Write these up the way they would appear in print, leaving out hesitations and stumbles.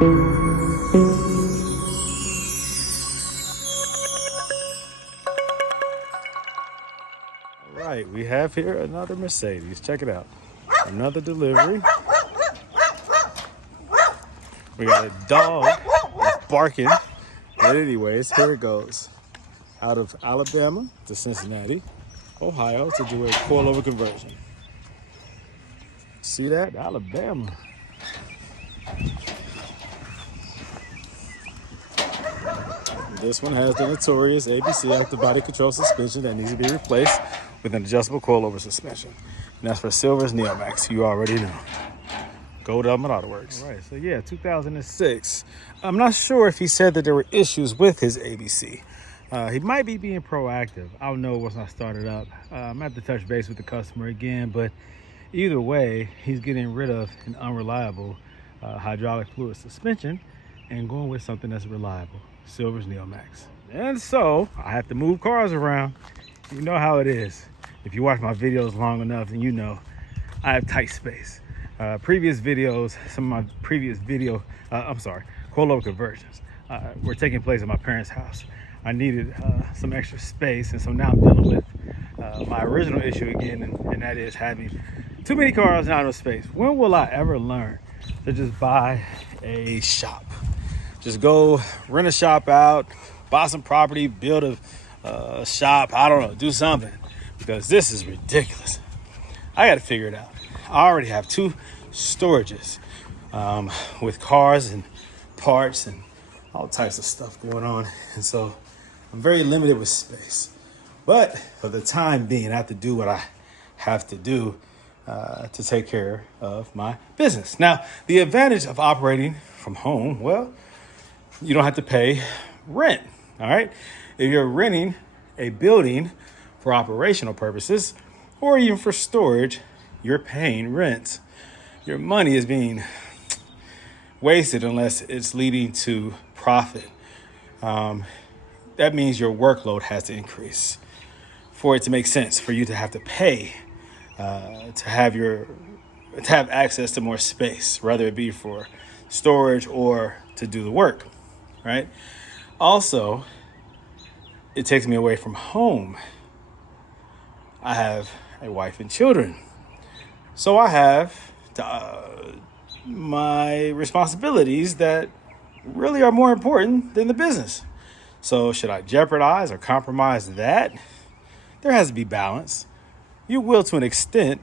All right, we have here another Mercedes. Check it out. Another delivery. We got a dog that's barking. But anyways, here it goes. Out of Alabama to Cincinnati, Ohio to do a coilover conversion. See that? Alabama. This one has the notorious ABC active body control suspension that needs to be replaced with an adjustable coilover suspension. And that's for Silver's Neomax. You already know. Gold Element Autoworks. All right, so yeah, 2006. I'm not sure if he said that there were issues with his ABC. He might be being proactive. I'll know once I start it up. I'm at the touch base with the customer again, but either way, he's getting rid of an unreliable hydraulic fluid suspension and going with something that's reliable, Silver's Neomax. And so I have to move cars around. You know how it is. If you watch my videos long enough, then you know I have tight space. Previous videos, some of my previous coilover conversions were taking place at my parents' house. I needed some extra space, and so now I'm dealing with my original issue again, and that is having too many cars, not enough space. When will I ever learn to just buy a shop? Just go rent a shop out, buy some property, build a shop, I don't know, do something, because this is ridiculous. I got to figure it out. I already have 2 storages with cars and parts and all types of stuff going on. And so I'm very limited with space. But for the time being, I have to do what I have to do to take care of my business. Now, the advantage of operating from home, well, you don't have to pay rent, all right? If you're renting a building for operational purposes or even for storage, you're paying rent. Your money is being wasted unless it's leading to profit. That means your workload has to increase for it to make sense for you to have to pay to have access to more space, whether it be for storage or to do the work, right? Also, it takes me away from home. I have a wife and children. So I have my responsibilities that really are more important than the business. So should I jeopardize or compromise that? There has to be balance. You will, to an extent,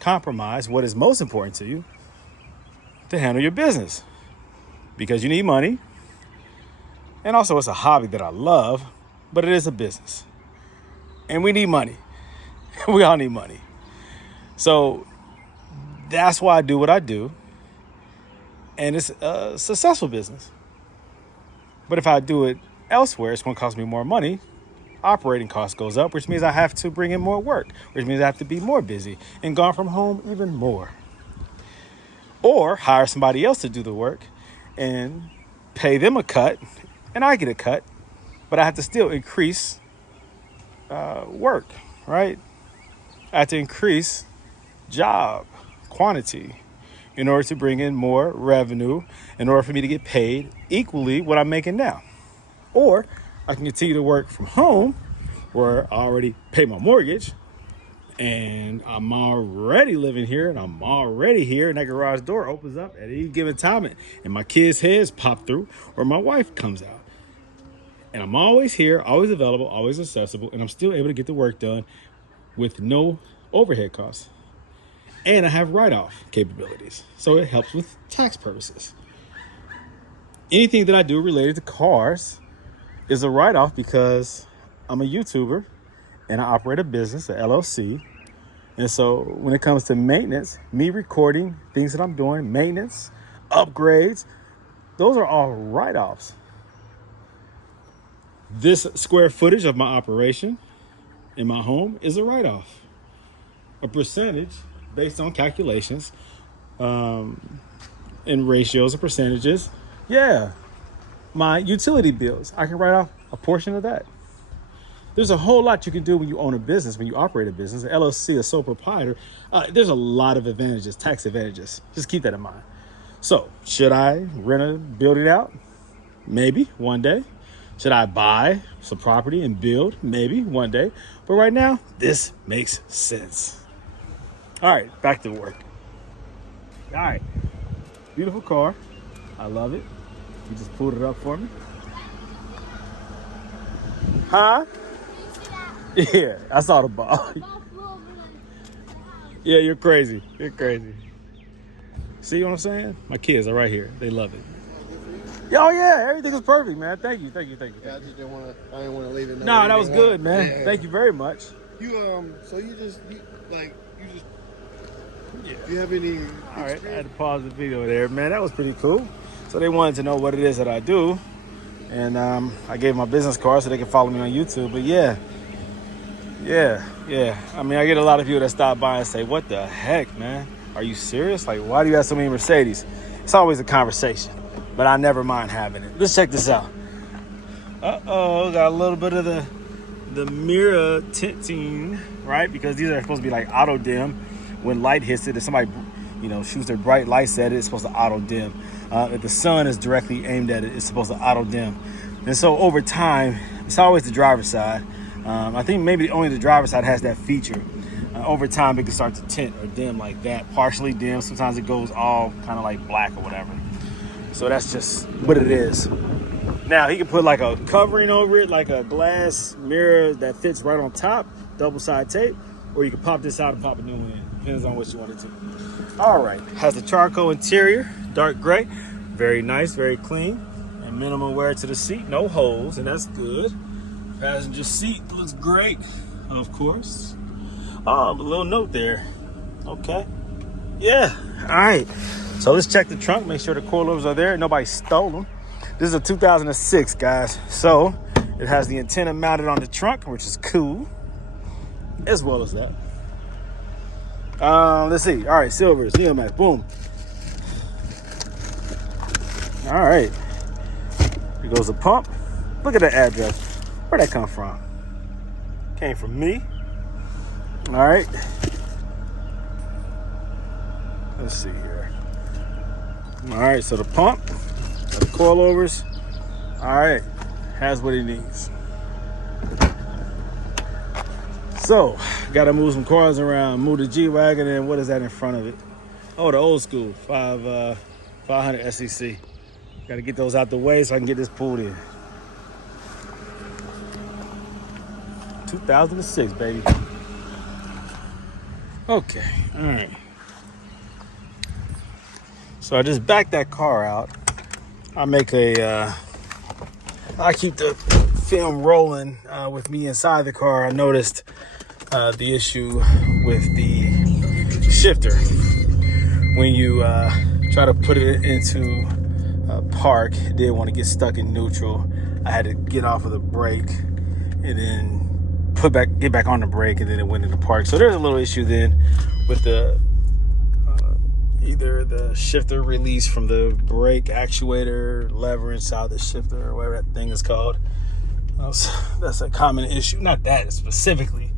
compromise what is most important to you to handle your business because you need money. And also it's a hobby that I love, but it is a business. And we need money. We all need money. So that's why I do what I do. And it's a successful business. But if I do it elsewhere, it's going to cost me more money. Operating cost goes up, which means I have to bring in more work, which means I have to be more busy and gone from home even more. Or hire somebody else to do the work and pay them a cut and I get a cut, but I have to still increase work, right? I have to increase job quantity in order to bring in more revenue, in order for me to get paid equally what I'm making now. Or I can continue to work from home where I already pay my mortgage and I'm already living here and I'm already here and that garage door opens up at any given time and my kids' heads pop through or my wife comes out. And I'm always here, always available, always accessible, and I'm still able to get the work done with no overhead costs. And I have write-off capabilities, so it helps with tax purposes. Anything that I do related to cars is a write-off because I'm a YouTuber and I operate a business, an LLC. And so when it comes to maintenance, me recording things that I'm doing, maintenance, upgrades, those are all write-offs. This square footage of my operation in my home is a write-off. A percentage based on calculations and ratios of percentages. Yeah, my utility bills, I can write off a portion of that. There's a whole lot you can do when you own a business, when you operate a business, an LLC, a sole proprietor. There's a lot of advantages, tax advantages. Just keep that in mind. So should I rent a build it out? Maybe one day. Should I buy some property and build? Maybe one day. But right now, this makes sense. All right, back to work. All right, beautiful car. I love it. You just pulled it up for me. Huh? Yeah, I saw the ball. Yeah, you're crazy. You're crazy. See what I'm saying? My kids are right here. They love it. Oh yeah, everything is perfect, man. Thank you. Yeah, I just didn't want to. I didn't want to leave it. No, that was good, man. Yeah. Thank you very much. So you just. Yeah. Do you have any? All right, I had to pause the video there, man. That was pretty cool. So they wanted to know what it is that I do, and I gave my business card so they can follow me on YouTube. But yeah. I mean, I get a lot of people that stop by and say, "What the heck, man? Are you serious? Like, why do you have so many Mercedes?" It's always a conversation, but I never mind having it. Let's check this out. Uh-oh, got a little bit of the mirror tinting, right? Because these are supposed to be like auto dim. When light hits it, if somebody, shoots their bright lights at it, it's supposed to auto dim. If the sun is directly aimed at it, it's supposed to auto dim. And so over time, it's always the driver's side. I think maybe only the driver's side has that feature. Over time, it can start to tint or dim like that, partially dim. Sometimes it goes all kind of like black or whatever. So that's just what it is. Now, he can put like a covering over it, like a glass mirror that fits right on top, double-side tape, or you can pop this out and pop a new one in. Depends on what you want it to. All right, has the charcoal interior, dark gray. Very nice, very clean, and minimal wear to the seat. No holes, and that's good. Passenger seat looks great, of course. Oh, a little note there. Okay. Yeah, all right. So let's check the trunk, make sure the coilovers are there. Nobody stole them. This is a 2006, guys. So it has the antenna mounted on the trunk, which is cool, as well as that. Let's see. All right, silvers, EMS, boom. All right. Here goes the pump. Look at the address. Where'd that come from? Came from me. All right. Let's see here. All right, so the pump, the coilovers. All right, has what he needs. So, got to move some cars around, move the G-Wagon, and what is that in front of it? Oh, the old school 500 SEC. Got to get those out the way so I can get this pulled in. 2006, baby. Okay, all right. So I just backed that car out. I keep the film rolling with me inside the car. I noticed the issue with the shifter. When you try to put it into park, it didn't want to get stuck in neutral. I had to get off of the brake and then get back on the brake, and then it went into park. So there's a little issue then with the either the shifter release from the brake actuator, lever inside the shifter, or whatever that thing is called. That's a common issue. Not that specifically,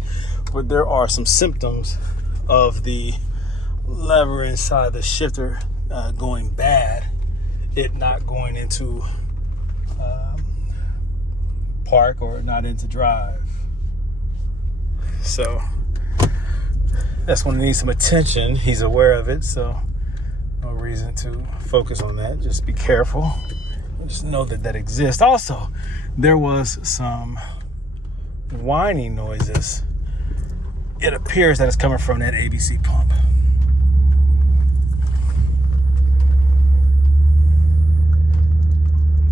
but there are some symptoms of the lever inside the shifter going bad, it not going into park or not into drive. So that's when it needs some attention. He's aware of it, so no reason to focus on that. Just be careful. Just know that exists. Also, there was some whining noises. It appears that it's coming from that ABC pump.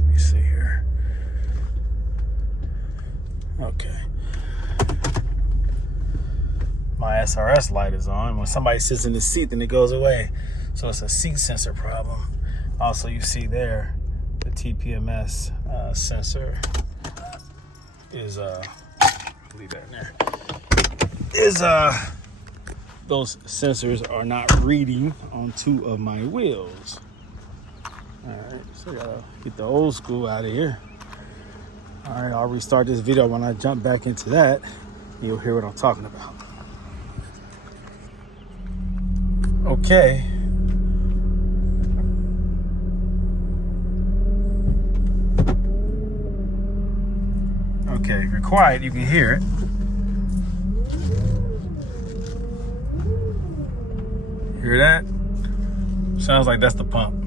Let me see here. Okay. My SRS light is on. When somebody sits in the seat, then it goes away. So it's a seat sensor problem. Also, you see there, the TPMS sensor is leave that in there. Those sensors are not reading on two of my wheels. All right, so I gotta get the old school out of here. All right, I'll restart this video. When I jump back into that, you'll hear what I'm talking about. Okay. quiet, you can hear it. Hear that? Sounds like that's the pump.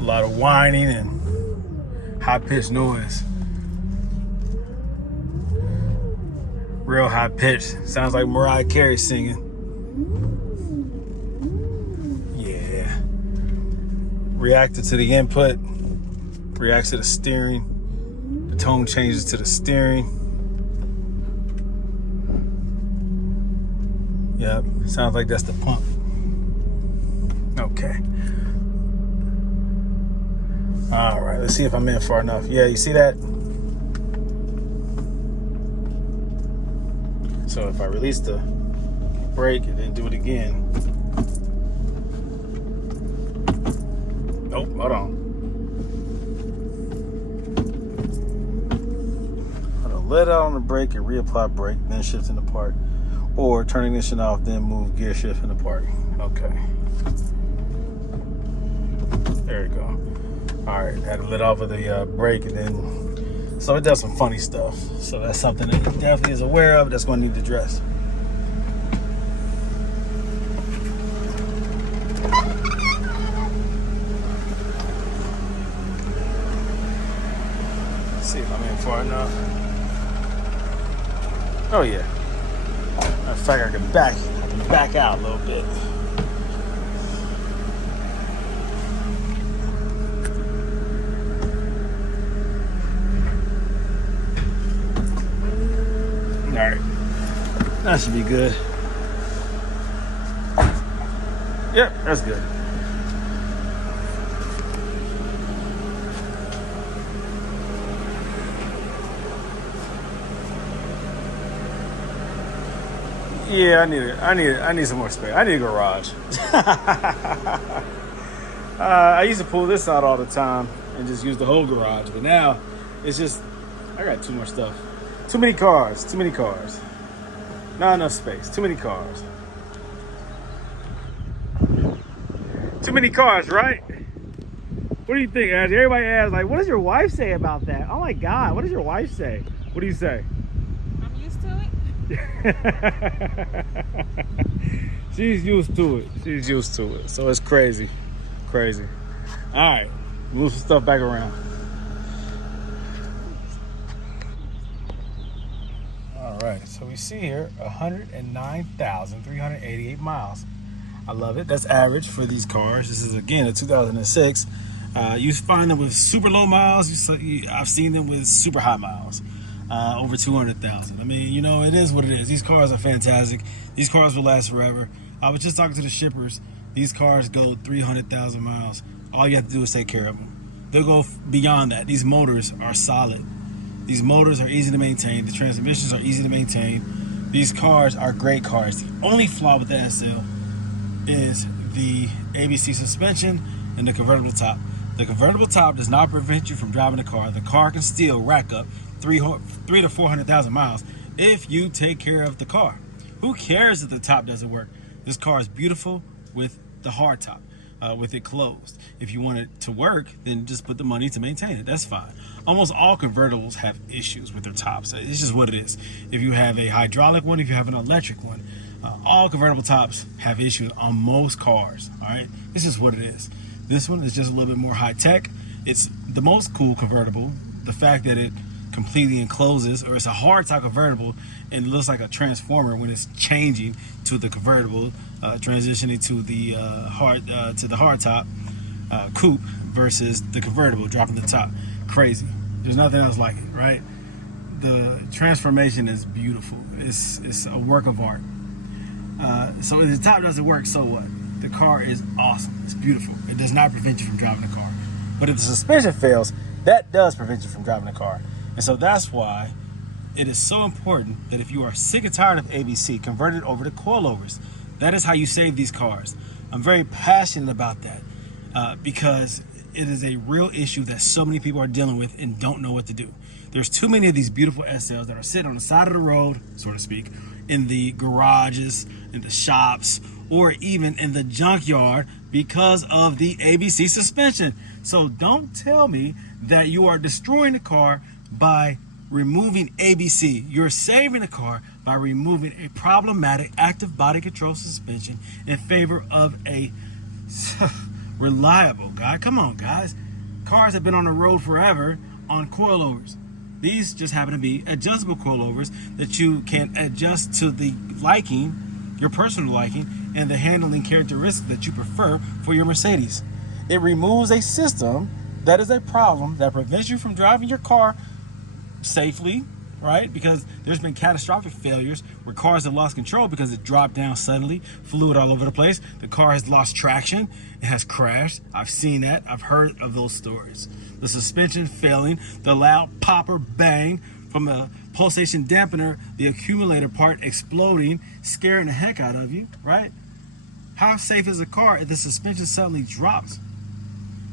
A lot of whining and high-pitched noise. Real high-pitched. Sounds like Mariah Carey singing. Yeah. Reacted to the input. Reacts to the steering. The tone changes to the steering. Yep, sounds like that's the pump. Okay. All right, let's see if I'm in far enough. Yeah, you see that? So if I release the brake and then do it again. Nope, hold on. Let out on the brake and reapply brake, then shift into park. Or turn ignition off, then move gear shift into park. Okay. There we go. All right, had to let off of the brake and then, so it does some funny stuff. So that's something that it definitely is aware of. That's going to need to address. Let's see if I'm in far enough. Oh yeah. Matter of fact, I can back out a little bit. All right, that should be good. Yep, that's good. Yeah, I need some more space. I need a garage. I used to pull this out all the time and just use the whole garage, but now it's just, I got too much stuff. Too many cars. Not enough space. Too many cars. Too many cars, right? What do you think, Ash? Everybody asks, like, what does your wife say about that? Oh my God, what does your wife say? What do you say? I'm used to it. She's used to it. So it's crazy. All right, move some stuff back around. All right, so we see here 109,388 miles. I love it. That's average for these cars. This is again a 2006. You find them with super low miles. I've seen them with super high miles. Over 200,000. I mean, you know, it is what it is. These cars are fantastic. These cars will last forever. I was just talking to the shippers. These cars go 300,000 miles. All you have to do is take care of them. They'll go beyond that. These motors are solid. These motors are easy to maintain. The transmissions are easy to maintain. These cars are great cars. The only flaw with the SL is the ABC suspension and the convertible top. The convertible top does not prevent you from driving the car. The car can still rack up 300 to 400,000 miles if you take care of the car. Who cares if the top doesn't work? This car is beautiful with the hard top, with it closed. If you want it to work, then just put the money to maintain it. That's fine. Almost all convertibles have issues with their tops. It's just what it is. If you have a hydraulic one, if you have an electric one, all convertible tops have issues on most cars. All right, this is what it is. This one is just a little bit more high tech. It's the most cool convertible. The fact that it completely encloses, or it's a hard top convertible and it looks like a transformer when it's changing to the convertible, transitioning to the hard top coupe versus the convertible, dropping the top. Crazy. There's nothing else like it, right? The transformation is beautiful. It's a work of art. So if the top doesn't work, so what? The car is awesome. It's beautiful. It does not prevent you from driving the car. But if the suspension fails, that does prevent you from driving the car. And so that's why it is so important that if you are sick and tired of ABC, convert it over to coilovers. That is how you save these cars. I'm very passionate about that because it is a real issue that so many people are dealing with and don't know what to do. There's too many of these beautiful SLs that are sitting on the side of the road, so to speak, in the garages, in the shops, or even in the junkyard because of the ABC suspension. So don't tell me that you are destroying the car by removing ABC. You're saving the car by removing a problematic active body control suspension in favor of a reliable guy. Come on, guys. Cars have been on the road forever on coilovers. These just happen to be adjustable coilovers that you can adjust to the liking, your personal liking, and the handling characteristics that you prefer for your Mercedes. It removes a system that is a problem that prevents you from driving your car safely, right? Because there's been catastrophic failures where cars have lost control because it dropped down suddenly, fluid all over the place. The car has lost traction, it has crashed. I've seen that, I've heard of those stories. The suspension failing, the loud popper bang from the pulsation dampener, the accumulator part exploding, scaring the heck out of you, right? How safe is a car if the suspension suddenly drops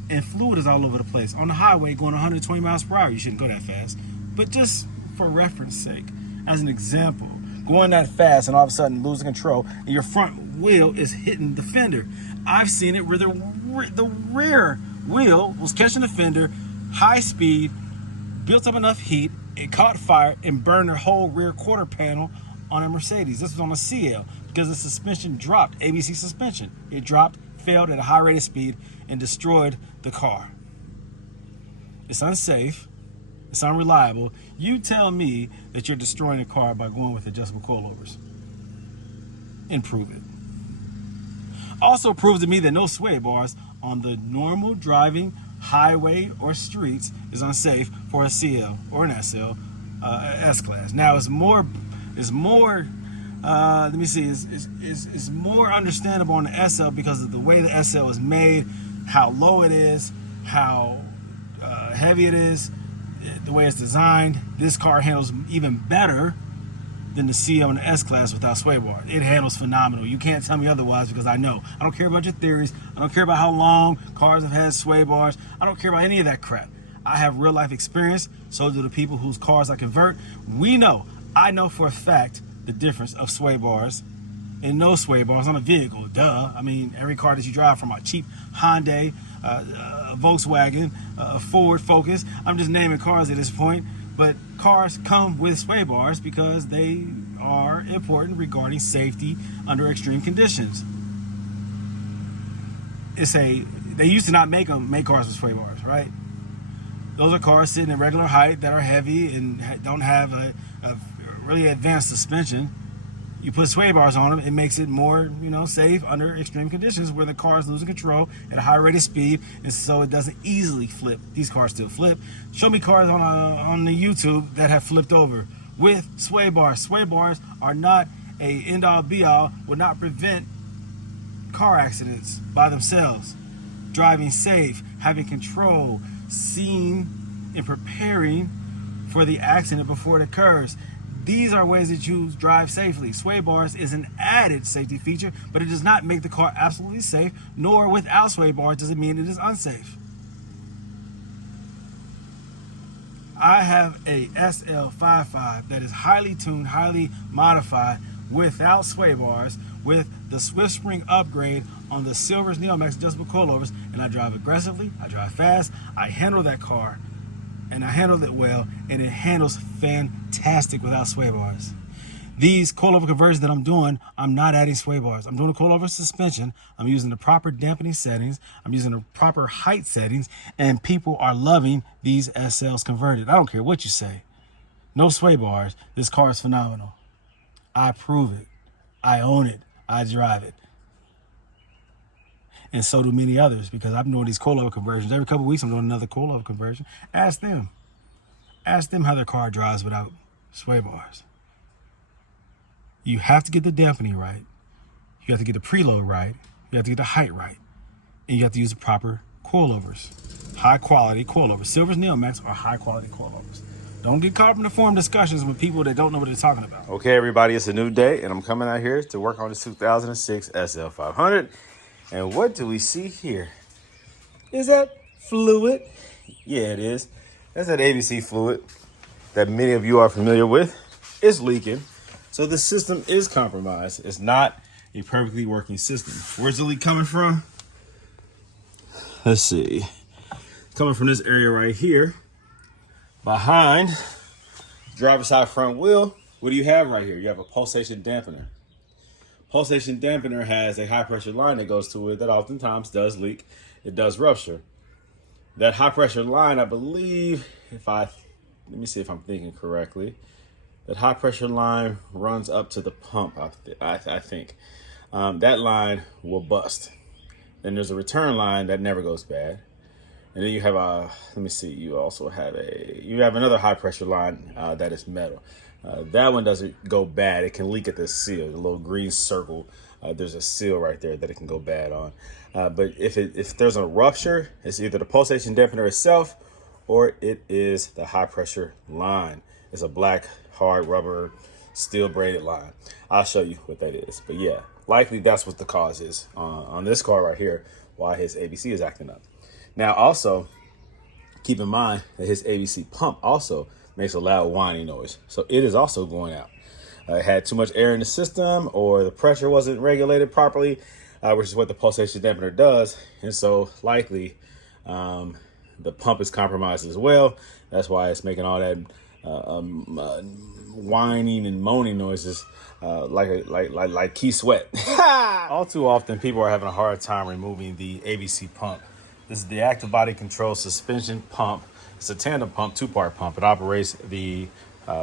and fluid is all over the place? On the highway going 120 miles per hour, you shouldn't go that fast. But just for reference sake, as an example, going that fast and all of a sudden losing control and your front wheel is hitting the fender. I've seen it where the rear wheel was catching the fender, high speed, built up enough heat, it caught fire and burned their whole rear quarter panel on a Mercedes. This was on a CL because the suspension dropped, ABC suspension. It dropped, failed at a high rate of speed and destroyed the car. It's unsafe. It's unreliable. You tell me that you're destroying a car by going with adjustable coilovers. And prove it. Also proves to me that no sway bars on the normal driving highway or streets is unsafe for a CL or an SL S-Class. Now it's more let me see, it's more understandable on the SL because of the way the SL is made, how low it is, how heavy it is, the way it's designed. This car handles even better than the CL and the S-Class without sway bar. It handles phenomenal. You can't tell me otherwise because I know. I don't care about your theories. I don't care about how long cars have had sway bars. I don't care about any of that crap. I have real life experience. So do the people whose cars I convert. We know. I know for a fact the difference of sway bars and no sway bars on a vehicle. Duh. I mean, every car that you drive, from a cheap Hyundai, Volkswagen, Ford Focus. I'm just naming cars at this point. But cars come with sway bars because they are important regarding safety under extreme conditions. They used to not make cars with sway bars, right? Those are cars sitting at regular height that are heavy and don't have a really advanced suspension. You put sway bars on them, it makes it more, safe under extreme conditions where the car is losing control at a high rate of speed, and so it doesn't easily flip. These cars still flip. Show me cars on the YouTube that have flipped over with sway bars. Sway bars are not a end-all be-all, will not prevent car accidents by themselves. Driving safe, having control, seeing and preparing for the accident before it occurs. These are ways that you drive safely. Sway bars is an added safety feature, but it does not make the car absolutely safe, nor without sway bars does it mean it is unsafe. I have a SL500 that is highly tuned, highly modified, without sway bars, with the Swift Spring upgrade on the Silver's Neomax adjustable coilovers, and I drive aggressively, I drive fast, I handle that car, and I handled it well, and it handles fantastic without sway bars. These coilover conversions that I'm doing, I'm not adding sway bars. I'm doing a coilover suspension. I'm using the proper dampening settings. I'm using the proper height settings, and people are loving these SLs converted. I don't care what you say. No sway bars. This car is phenomenal. I prove it. I own it. I drive it. And so do many others, because I'm doing these coilover conversions. Every couple of weeks, I'm doing another coilover conversion. Ask them. Ask them how their car drives without sway bars. You have to get the dampening right. You have to get the preload right. You have to get the height right. And you have to use the proper coilovers. High quality coilovers. Silver's Neomax are high quality coilovers. Don't get caught up in the forum discussions with people that don't know what they're talking about. Okay, everybody, it's a new day, and I'm coming out here to work on this 2006 SL500. And what do we see here? Is that fluid? Yeah, it is. That's that ABC fluid that many of you are familiar with. It's leaking. So the system is compromised. It's not a perfectly working system. Where's the leak coming from? Let's see. It's coming from this area right here, behind Driver's side front wheel, what do you have right here? You have a pulsation dampener. Pulsation dampener has a high pressure line that goes to it that oftentimes does leak. It does rupture. That high pressure line, I believe, let me see if I'm thinking correctly. That high pressure line runs up to the pump, I think. That line will bust. Then there's a return line that never goes bad. And then you have you have another high pressure line that is metal. That one doesn't go bad. It can leak at the seal, the little green circle. There's a seal right there that it can go bad on. But if there's a rupture, it's either the pulsation dampener itself or it is the high pressure line. It's a black, hard rubber, steel braided line. I'll show you what that is. But yeah, likely that's what the cause is on this car right here, why his ABC is acting up. Now, also, keep in mind that his ABC pump also makes a loud whining noise. So it is also going out. It had too much air in the system, or the pressure wasn't regulated properly, which is what the pulsation dampener does. And so likely the pump is compromised as well. That's why it's making all that whining and moaning noises like Key Sweat. All too often, people are having a hard time removing the ABC pump. This is the active body control suspension pump. It's a tandem pump, two-part pump. It operates the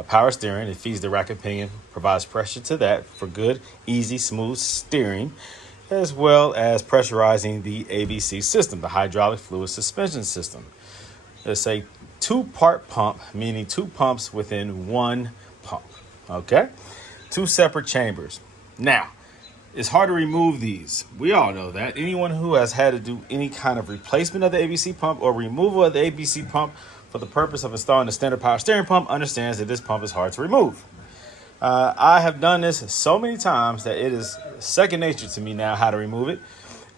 power steering. It feeds the rack and pinion, provides pressure to that for good, easy, smooth steering, as well as pressurizing the ABC system, the hydraulic fluid suspension system. It's a two-part pump, meaning two pumps within one pump, okay? Two separate chambers. Now, it's hard to remove these. We all know that. Anyone who has had to do any kind of replacement of the ABC pump or removal of the ABC pump for the purpose of installing a standard power steering pump understands that this pump is hard to remove. I have done this so many times that it is second nature to me now how to remove it.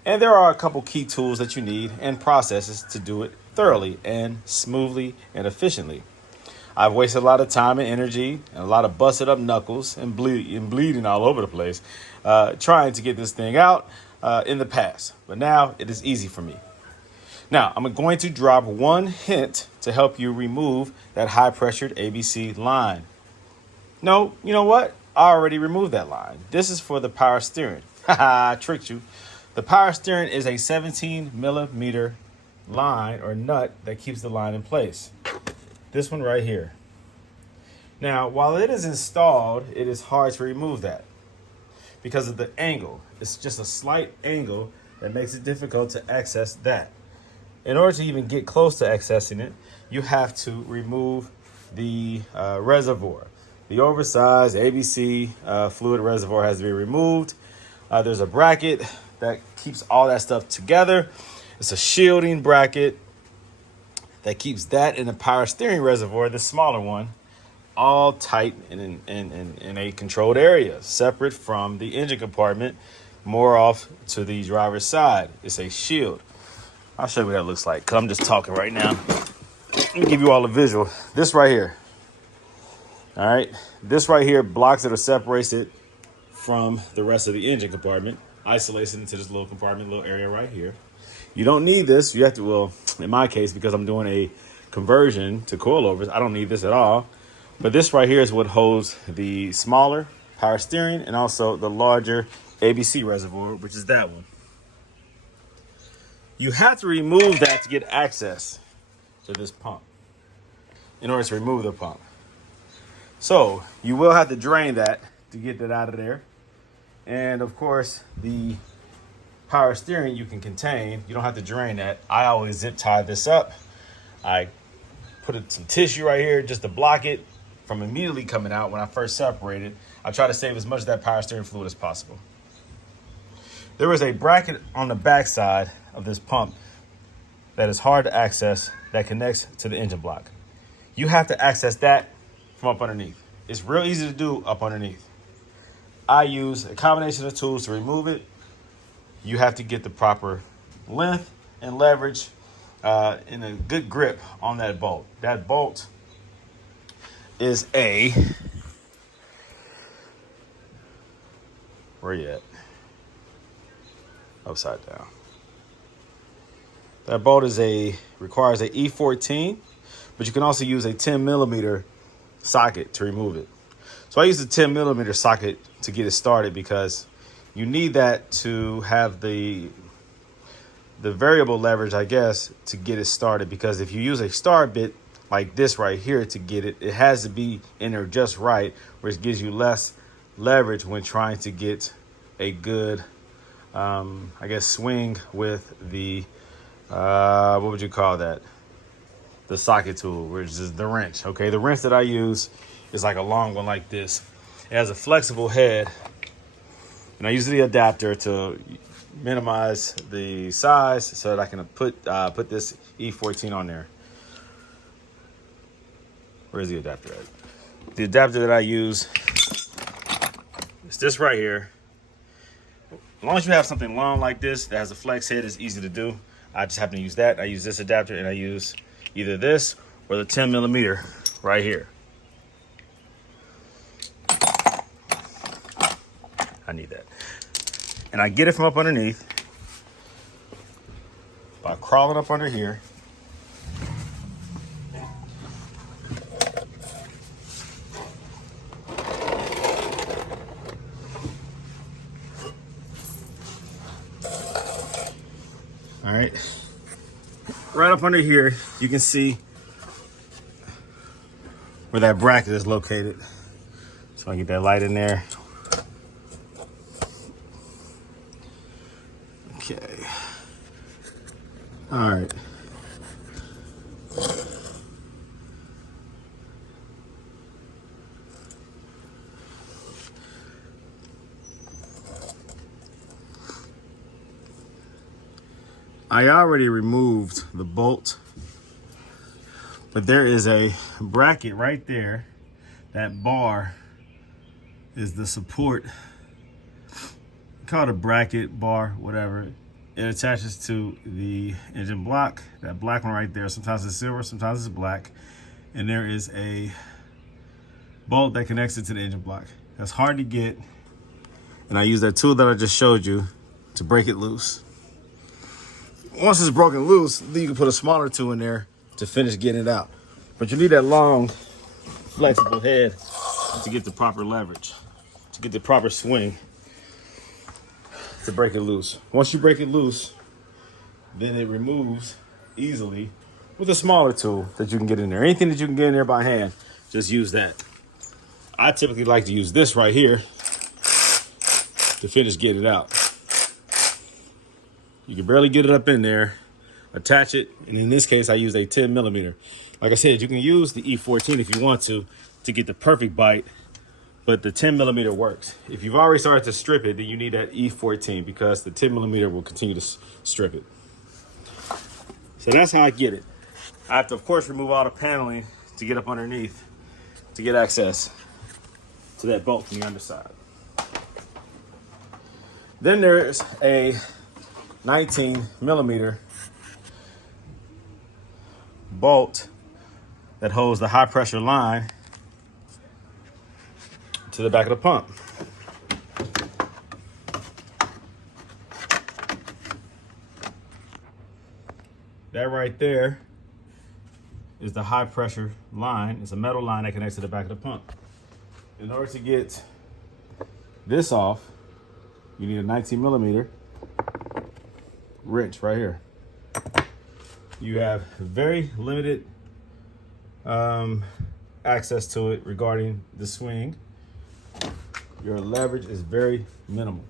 And there are a couple key tools that you need and processes to do it thoroughly and smoothly and efficiently. I've wasted a lot of time and energy and a lot of busted up knuckles and bleeding all over the place trying to get this thing out in the past. But now it is easy for me. Now, I'm going to drop one hint to help you remove that high-pressured ABC line. No, you know what? I already removed that line. This is for the power steering. Haha, I tricked you. The power steering is a 17 millimeter line or nut that keeps the line in place. This one right here. Now, while it is installed, it is hard to remove that because of the angle. It's just a slight angle that makes it difficult to access that. In order to even get close to accessing it, you have to remove the reservoir. The oversized ABC fluid reservoir has to be removed. There's a bracket that keeps all that stuff together. It's a shielding bracket that keeps that in the power steering reservoir, the smaller one, all tight in a controlled area, separate from the engine compartment, more off to the driver's side. It's a shield. I'll show you what that looks like, because I'm just talking right now. Let me give you all a visual. This right here. All right. This right here blocks it or separates it from the rest of the engine compartment, isolates it into this little compartment, little area right here. You don't need this. You have to, well, in my case, because I'm doing a conversion to coilovers, I don't need this at all. But this right here is what holds the smaller power steering and also the larger ABC reservoir, which is that one. You have to remove that to get access to this pump in order to remove the pump. So you will have to drain that to get that out of there. And of course, the power steering you can contain. You don't have to drain that. I always zip tie this up. I put some tissue right here just to block it from immediately coming out when I first separate it. I try to save as much of that power steering fluid as possible. There is a bracket on the back side of this pump that is hard to access that connects to the engine block. You have to access that from up underneath. It's real easy to do up underneath. I use a combination of tools to remove it. You have to get the proper length and leverage and a good grip on that bolt. That bolt is a, where you at? Upside down. That bolt requires a E14, but you can also use a 10 millimeter socket to remove it. So I use the 10 millimeter socket to get it started because you need that to have the variable leverage, I guess, to get it started. Because if you use a star bit like this right here to get it, it has to be in there just right, which gives you less leverage when trying to get a good, I guess, swing with the, what would you call that? The socket tool, which is the wrench. Okay, the wrench that I use is like a long one like this. It has a flexible head, and I use the adapter to minimize the size so that I can put this E14 on there. Where's the adapter at? The adapter that I use is this right here. As long as you have something long like this that has a flex head, it's easy to do. I just happen to use that. I use this adapter, and I use either this or the 10 millimeter right here. I need that. And I get it from up underneath by crawling up under here. All right. Right up under here, you can see where that bracket is located. So I get that light in there. Okay. All right. I already removed the bolt, but there is a bracket right there. That bar is the support. Call it a bracket, bar, whatever. It attaches to the engine block, that black one right there. Sometimes it's silver, sometimes it's black. And there is a bolt that connects it to the engine block. That's hard to get. And I use that tool that I just showed you to break it loose. Once it's broken loose, then you can put a smaller tool in there to finish getting it out. But you need that long, flexible head to get the proper leverage, to get the proper swing, to break it loose. Once you break it loose, then it removes easily with a smaller tool that you can get in there. Anything that you can get in there by hand, just use that. I typically like to use this right here to finish getting it out. You can barely get it up in there, attach it, and in this case, I use a 10 millimeter. Like I said, you can use the E14 if you want to get the perfect bite, but the 10 millimeter works. If you've already started to strip it, then you need that E14 because the 10 millimeter will continue to strip it. So that's how I get it. I have to, of course, remove all the paneling to get up underneath to get access to that bolt from the underside. Then there's a 19 millimeter bolt that holds the high pressure line to the back of the pump. That right there is the high pressure line. It's a metal line that connects to the back of the pump. In order to get this off, you need a 19 millimeter wrench right here. You have very limited access to it regarding the swing. Your leverage is very minimal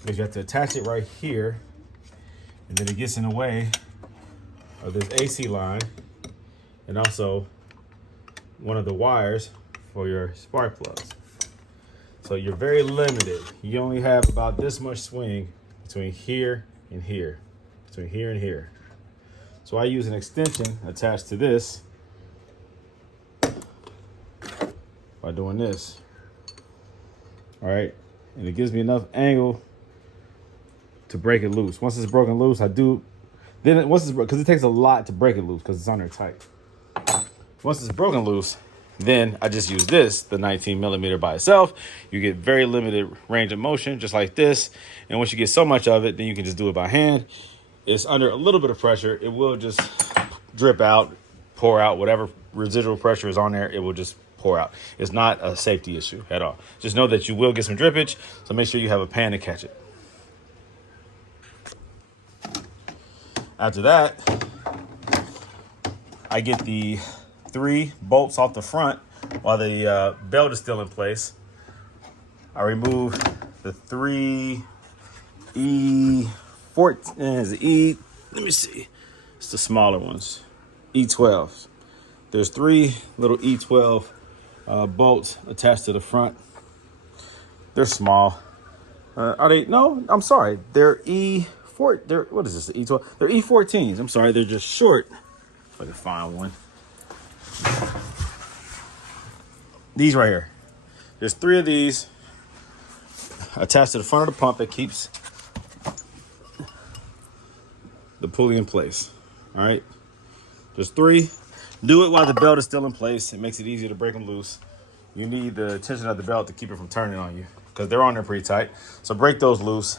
because you have to attach it right here, and then it gets in the way of this AC line and also one of the wires for your spark plugs. So you're very limited. You only have about this much swing between here and here, between here and here. So I use an extension attached to this by doing this. All right, and it gives me enough angle to break it loose. Once it's broken loose, because it takes a lot to break it loose because it's on there tight. Once it's broken loose, then I just use this, the 19 millimeter by itself. You get very limited range of motion, just like this. And once you get so much of it, then you can just do it by hand. It's under a little bit of pressure. It will just drip out, pour out, whatever residual pressure is on there, it will just pour out. It's not a safety issue at all. Just know that you will get some drippage, so make sure you have a pan to catch it. After that, I get the 3 bolts off the front while the belt is still in place. I remove the 3 E14, let me see. It's the smaller ones, E12s. There's 3 little E12 bolts attached to the front. They're small. Are they? No, I'm sorry. They're E4. They're, what is this? E12. They're E14s. I'm sorry. They're just short. If I can find one. These right here. There's 3 of these attached to the front of the pump that keeps the pulley in place. All right. There's 3. Do it while the belt is still in place. It makes it easier to break them loose. You need the tension of the belt to keep it from turning on you because they're on there pretty tight. So break those loose.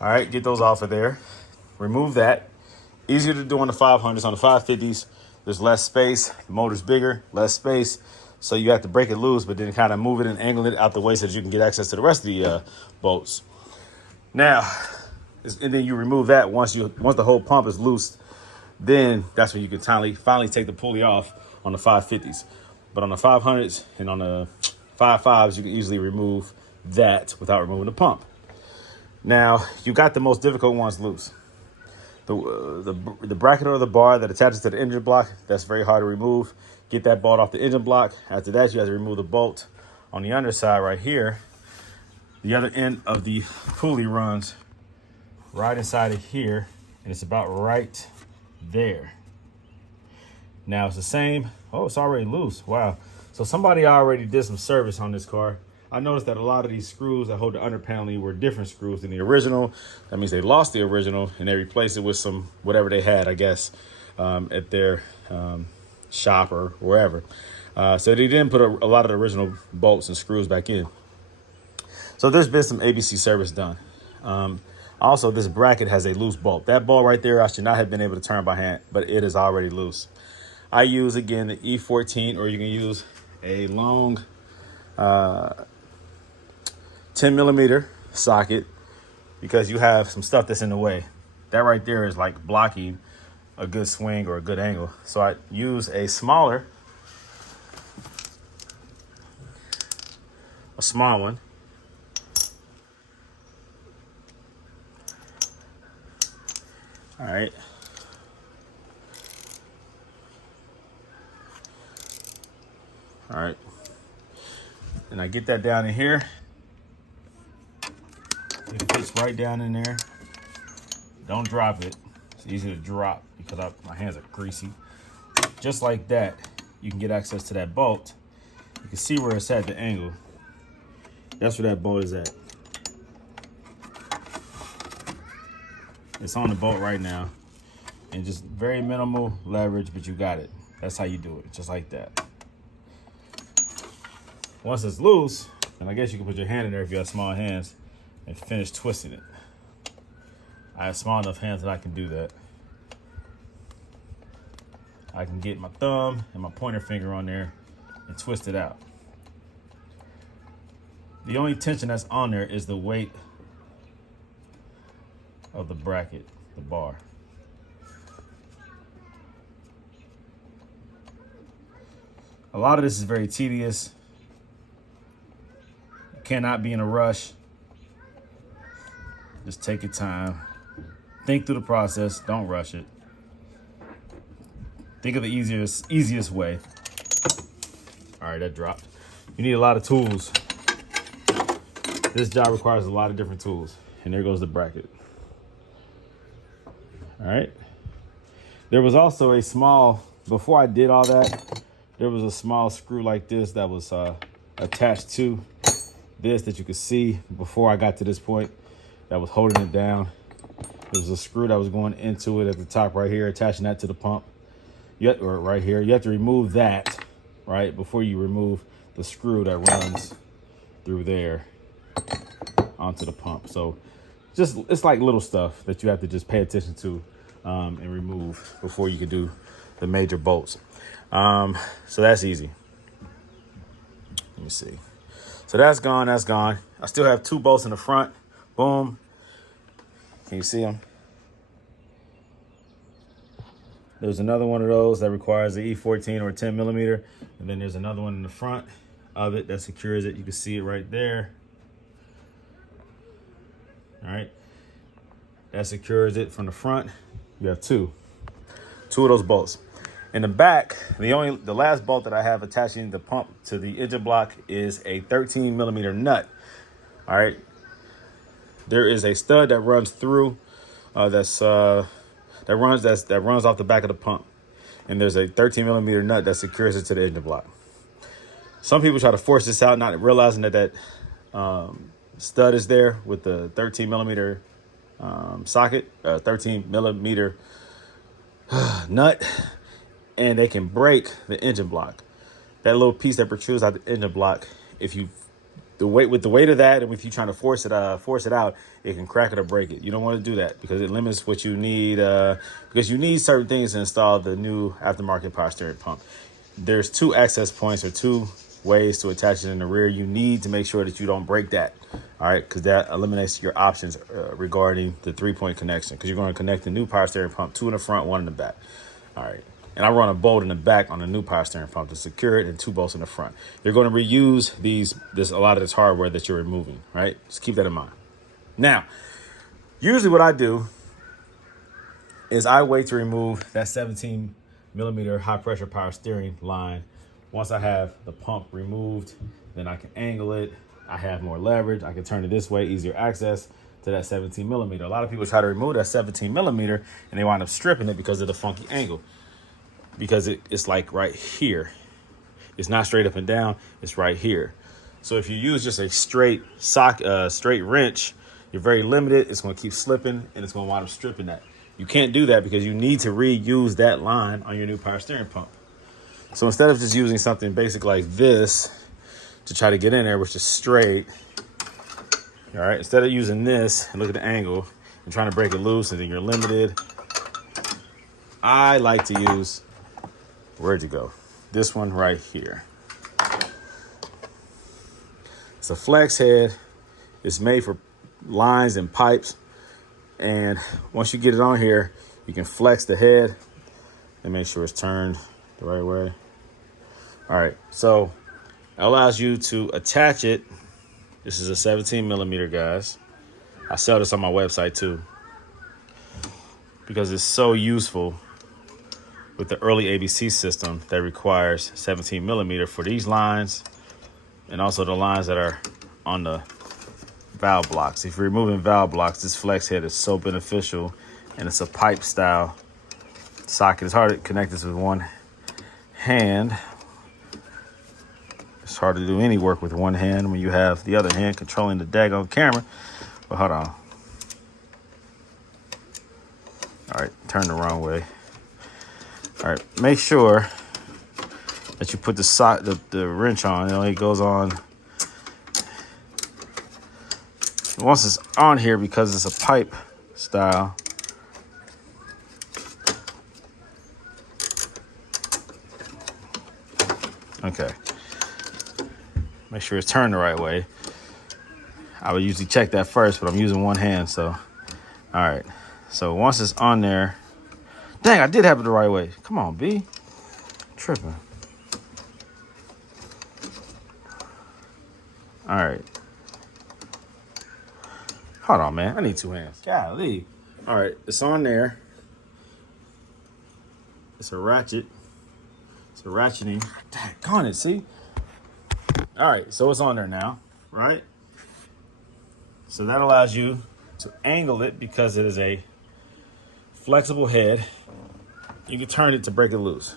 All right, get those off of there. Remove that. Easier to do on the 500s. On the 550s, there's less space. The motor's bigger, less space. So you have to break it loose, but then kind of move it and angle it out the way so that you can get access to the rest of the bolts. Now, and then you remove that once the whole pump is loose. Then that's when you can finally take the pulley off on the 550s. But on the 500s and on the 55s, you can easily remove that without removing the pump. Now, you got the most difficult ones loose. The bracket or the bar that attaches to the engine block, that's very hard to remove. Get that bolt off the engine block. After that, you have to remove the bolt on the underside right here. The other end of the pulley runs right inside of here, and it's about right there. Now it's the same. Oh, it's already loose. Wow. So somebody already did some service on this car. I noticed that a lot of these screws that hold the under paneling were different screws than the original. That means they lost the original and they replaced it with some whatever they had, I guess, at their shop or wherever. So they didn't put a lot of the original bolts and screws back in. So there's been some ABC service done. Also, this bracket has a loose bolt. That bolt right there, I should not have been able to turn by hand, but it is already loose. I use, again, the E14, or you can use a long 10 millimeter socket because you have some stuff that's in the way. That right there is like blocking a good swing or a good angle. So I use a small one. All right. All right. And I get that down in here. It fits right down in there. Don't drop it. It's easy to drop because my hands are greasy. Just like that, you can get access to that bolt. You can see where it's at, the angle. That's where that bolt is at. It's on the bolt right now. And just very minimal leverage, but you got it. That's how you do it, just like that. Once it's loose, and I guess you can put your hand in there if you have small hands and finish twisting it. I have small enough hands that I can do that. I can get my thumb and my pointer finger on there and twist it out. The only tension that's on there is the weight of the bracket, the bar. A lot of this is very tedious. You cannot be in a rush. Just take your time. Think through the process. Don't rush it. Think of the easiest way. All right, that dropped. You need a lot of tools. This job requires a lot of different tools. And there goes the bracket. All right. There was also a small, before I did all that, there was a small screw like this that was attached to this that you could see before I got to this point that was holding it down. There was a screw that was going into it at the top right here, attaching that to the pump. Or right here. You have to remove that, right, before you remove the screw that runs through there onto the pump. So just, it's like little stuff that you have to just pay attention to and remove before you can do the major bolts. So that's easy. Let me see. So that's gone. That's gone. I still have 2 bolts in the front. Boom. Can you see them? There's another one of those that requires the E14 or 10 millimeter. And then there's another one in the front of it that secures it. You can see it right there. All right. That secures it from the front. You have two of those bolts. In the back, the last bolt that I have attaching the pump to the engine block is a 13 millimeter nut. All right. There is a stud that runs through that runs off the back of the pump, and there's a 13 millimeter nut that secures it to the engine block. Some people try to force this out, not realizing that stud is there with the 13 millimeter socket, 13 millimeter nut, and they can break the engine block. That little piece that protrudes out the engine block, the weight of that, and if you're trying to force it out, it can crack it or break it. You don't want to do that because it limits what you need. Because you need certain things to install the new aftermarket power steering pump. There's 2 access points or 2 ways to attach it in the rear. You need to make sure that you don't break that. All right, because that eliminates your options regarding the 3-point connection. Because you're going to connect the new power steering pump, 2 in the front, 1 in the back. All right. And I run a bolt in the back on the new power steering pump to secure it, and 2 bolts in the front. You're going to reuse a lot of this hardware that you're removing, right? Just keep that in mind. Now, usually what I do is I wait to remove that 17 millimeter high pressure power steering line. Once I have the pump removed, then I can angle it. I have more leverage. I can turn it this way, easier access to that 17 millimeter. A lot of people try to remove that 17 millimeter and they wind up stripping it because of the funky angle. Because it's like right here. It's not straight up and down, it's right here. So if you use just a straight wrench, you're very limited. It's going to keep slipping and it's going to wind up stripping that. You can't do that because you need to reuse that line on your new power steering pump. So instead of just using something basic like this to try to get in there, which is straight, all right, instead of using this and look at the angle and trying to break it loose and then you're limited, I like to use, where'd you go? This one right here. It's a flex head. It's made for lines and pipes. And once you get it on here, you can flex the head and make sure it's turned the right way. All right, so it allows you to attach it. This is a 17 millimeter, guys. I sell this on my website too because it's so useful with the early ABC system that requires 17 millimeter for these lines and also the lines that are on the valve blocks. If you're removing valve blocks, this flex head is so beneficial, and it's a pipe style socket. It's hard to connect this with one hand. It's hard to do any work with one hand when you have the other hand controlling the daggone camera. But hold on. All right, turn the wrong way. All right, make sure that you put the wrench on. It only goes on once it's on here because it's a pipe style. Okay. Make sure it's turned the right way. I would usually check that first, but I'm using one hand, so. All right. So once it's on there, dang, I did have it the right way. Come on, B. Tripping. All right. Hold on, man. I need 2 hands. Golly. All right, it's on there. It's a ratchet. It's a ratcheting. Daggone it, see? All right, so it's on there now, right? So that allows you to angle it because it is a flexible head. You can turn it to break it loose.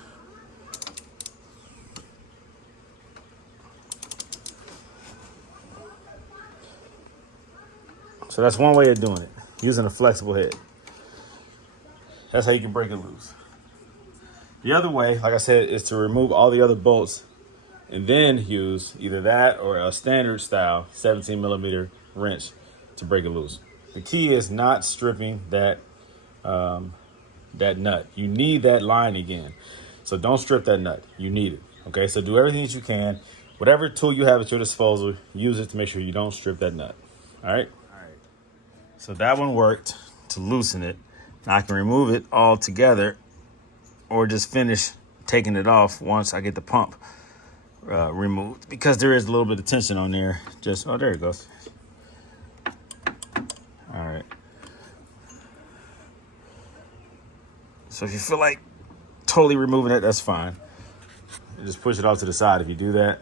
So that's one way of doing it, using a flexible head. That's how you can break it loose. The other way, like I said, is to remove all the other bolts and then use either that or a standard style 17 millimeter wrench to break it loose. The key is not stripping that nut. You need that line again. So don't strip that nut. You need it. Okay, so do everything that you can. whatever tool you have at your disposal, use it to make sure you don't strip that nut. All right. So that one worked to loosen it. Now I can remove it all together or just finish taking it off once I get the pump removed, because there is a little bit of tension on there. Just, oh, there it goes. All right. So if you feel like totally removing it, that's fine. You just push it off to the side. If you do that,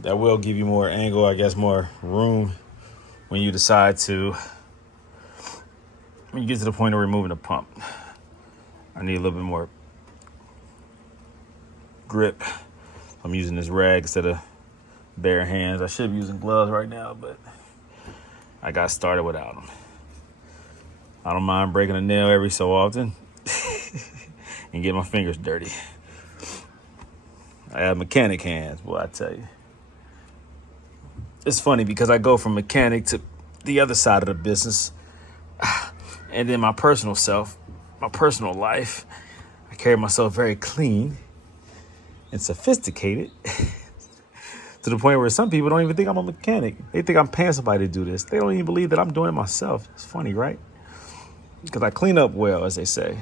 that will give you more angle, I guess, more room when you decide to, when you get to the point of removing the pump. I need a little bit more grip. I'm using this rag instead of bare hands. I should be using gloves right now, but I got started without them. I don't mind breaking a nail every so often and get my fingers dirty. I have mechanic hands, boy, I tell you. It's funny because I go from mechanic to the other side of the business, and then my personal self, my personal life, I carry myself very clean and sophisticated to the point where some people don't even think I'm a mechanic. They think I'm paying somebody to do this. They don't even believe that I'm doing it myself. It's funny, right? Because I clean up well, as they say.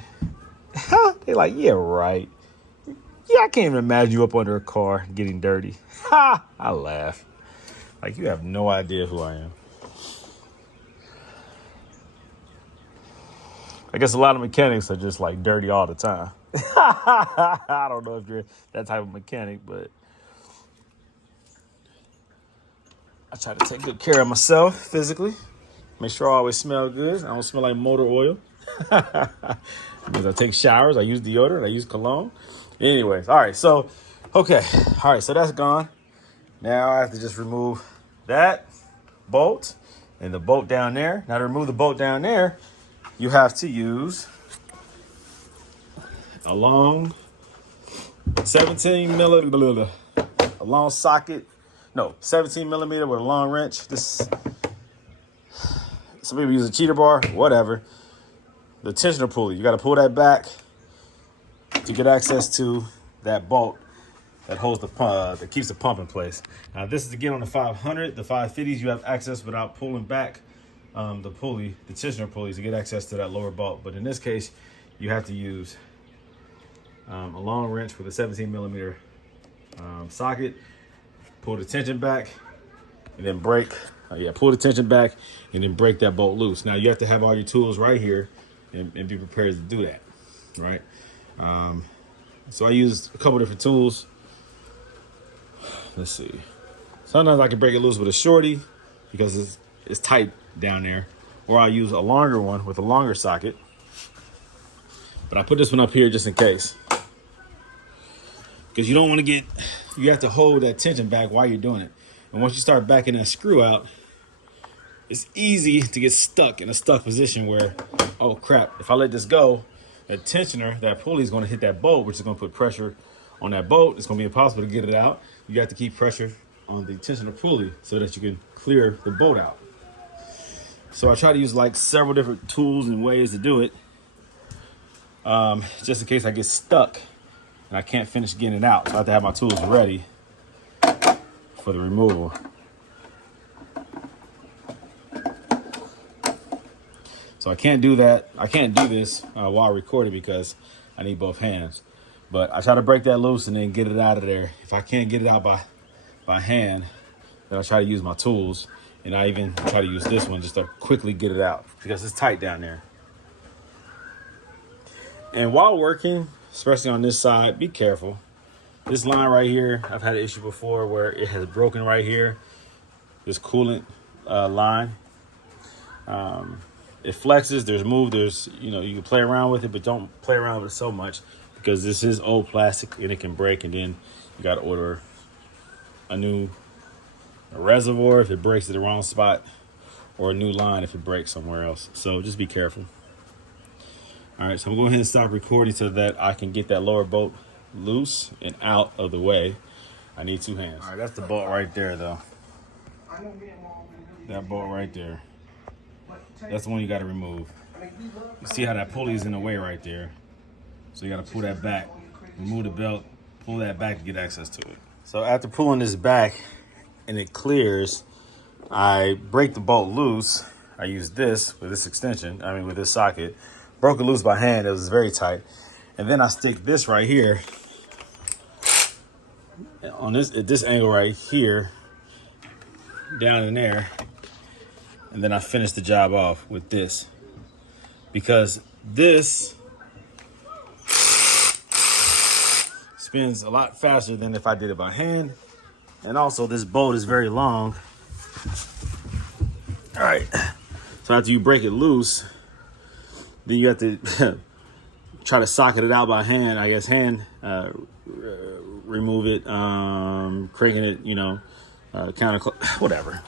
They're like, yeah, right. Yeah, I can't even imagine you up under a car getting dirty. Ha! I laugh. Like, you have no idea who I am. I guess a lot of mechanics are just like dirty all the time. I don't know if you're that type of mechanic, but I try to take good care of myself physically. Make sure I always smell good. I don't smell like motor oil. Because I take showers, I use deodorant, I use cologne. Anyways, all right, so, okay. All right, so that's gone. Now I have to just remove that bolt and the bolt down there. Now to remove the bolt down there, you have to use a long 17 millimeter, a long socket. No, 17 millimeter with a long wrench. This, some people use a cheater bar, whatever. The tensioner pulley, you got to pull that back to get access to that bolt that holds the pump, that keeps the pump in place. Now this is again on the 500. The 550s, you have access without pulling back the pulley, the tensioner pulleys, to get access to that lower bolt. But in this case, you have to use a long wrench with a 17 millimeter socket. Pull the tension back, and then break. Pull the tension back, and then break that bolt loose. Now you have to have all your tools right here and be prepared to do that, right? So I used a couple different tools. Let's see. Sometimes I can break it loose with a shorty because it's tight down there, or I'll use a longer one with a longer socket. But I put this one up here just in case, because you don't want to get, you have to hold that tension back while you're doing it. And once you start backing that screw out, it's easy to get stuck in a stuck position where, oh crap, if I let this go, that tensioner, that pulley is going to hit that bolt, which is going to put pressure on that bolt. It's going to be impossible to get it out. You have to keep pressure on the tensioner pulley so that you can clear the bolt out. So I try to use like several different tools and ways to do it, just in case I get stuck and I can't finish getting it out. So I have to have my tools ready for the removal. So I can't do that. I can't do this while recording because I need both hands. But I try to break that loose and then get it out of there. If I can't get it out by hand, then I try to use my tools. And I even try to use this one just to quickly get it out because it's tight down there. And while working, especially on this side, be careful. This line right here, I've had an issue before where it has broken right here. This coolant line. It flexes, there's you can play around with it, but don't play around with it so much because this is old plastic and it can break, and then you got to order a new reservoir if it breaks at the wrong spot, or a new line if it breaks somewhere else. So just be careful. All right, so I'm going ahead and stop recording so that I can get that lower bolt loose and out of the way. I need two hands. All right, that's the bolt right there, though. That bolt right there. That's the one you got to remove. You see how that pulley is in the way right there. So you got to pull that back, remove the belt, pull that back to get access to it. So after pulling this back and it clears, I break the bolt loose. I use this with this extension, with this socket. Broke it loose by hand, it was very tight. And then I stick this right here on this at this angle right here, down in there. And then I finish the job off with this. Because this spins a lot faster than if I did it by hand. And also this bolt is very long. All right, so after you break it loose, then you have to try to socket it out by hand, remove it, cranking it, whatever.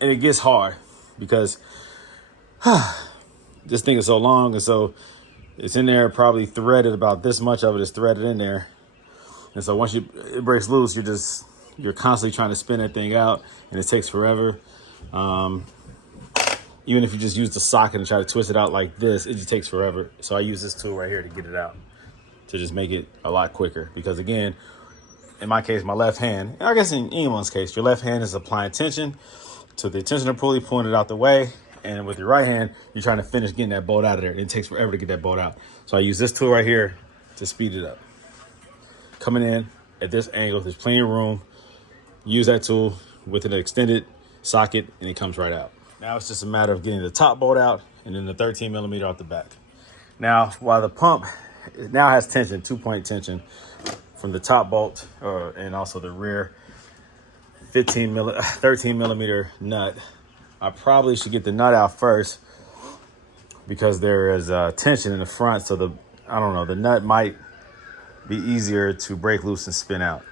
And it gets hard because this thing is so long, and so it's in there probably threaded. About this much of it is threaded in there. And so once it breaks loose, you're constantly trying to spin that thing out, and it takes forever. Even if you just use the socket and try to twist it out like this, it just takes forever. So I use this tool right here to get it out, to just make it a lot quicker. Because again, in my case, my left hand, and I guess in anyone's case, your left hand is applying tension to the tensioner pulley, pulling it out the way. And with your right hand, you're trying to finish getting that bolt out of there. It takes forever to get that bolt out. So I use this tool right here to speed it up. Coming in at this angle, there's plenty of room. Use that tool with an extended socket, and it comes right out. Now it's just a matter of getting the top bolt out and then the 13 millimeter out the back. Now, while the pump now has tension, 2-point tension from the top bolt and also the rear 13 millimeter nut, I probably should get the nut out first because there is tension in the front. So the nut might be easier to break loose and spin out.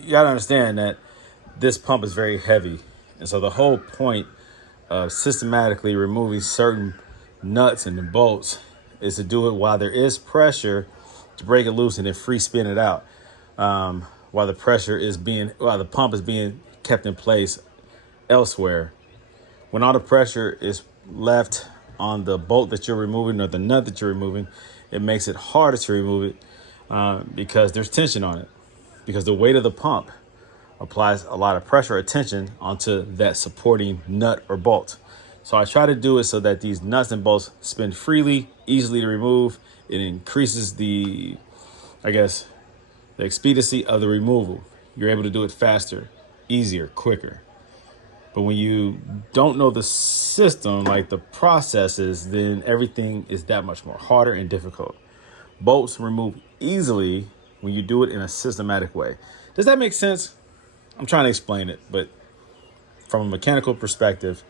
You gotta understand that this pump is very heavy. And so the whole point of systematically removing certain nuts and the bolts is to do it while there is pressure to break it loose and then free spin it out. While the pump is being kept in place elsewhere. When all the pressure is left on the bolt that you're removing or the nut that you're removing, it makes it harder to remove it because there's tension on it. Because the weight of the pump applies a lot of pressure or tension onto that supporting nut or bolt. So I try to do it so that these nuts and bolts spin freely, easily to remove. It increases the expediency of the removal. You're able to do it faster, easier, quicker. But when you don't know the system, like the processes, then everything is that much more harder and difficult. Bolts remove easily when you do it in a systematic way. Does that make sense? I'm trying to explain it, but from a mechanical perspective,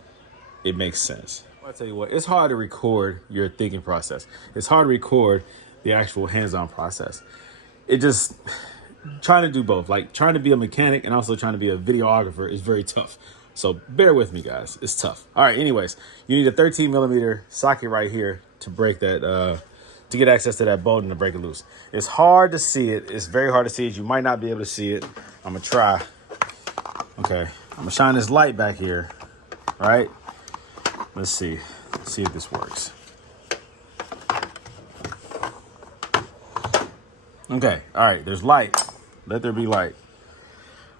it makes sense. I'll tell you what, it's hard to record your thinking process. It's hard to record the actual hands-on process. Trying to do both, like trying to be a mechanic and also trying to be a videographer is very tough. So bear with me, guys. It's tough. All right, anyways, you need a 13 millimeter socket right here to break that, to get access to that bolt and to break it loose. It's hard to see it. It's very hard to see it. You might not be able to see it. I'm gonna try. Okay, I'm gonna shine this light back here, right? Let's see if this works. Okay, all right, there's light. Let there be light.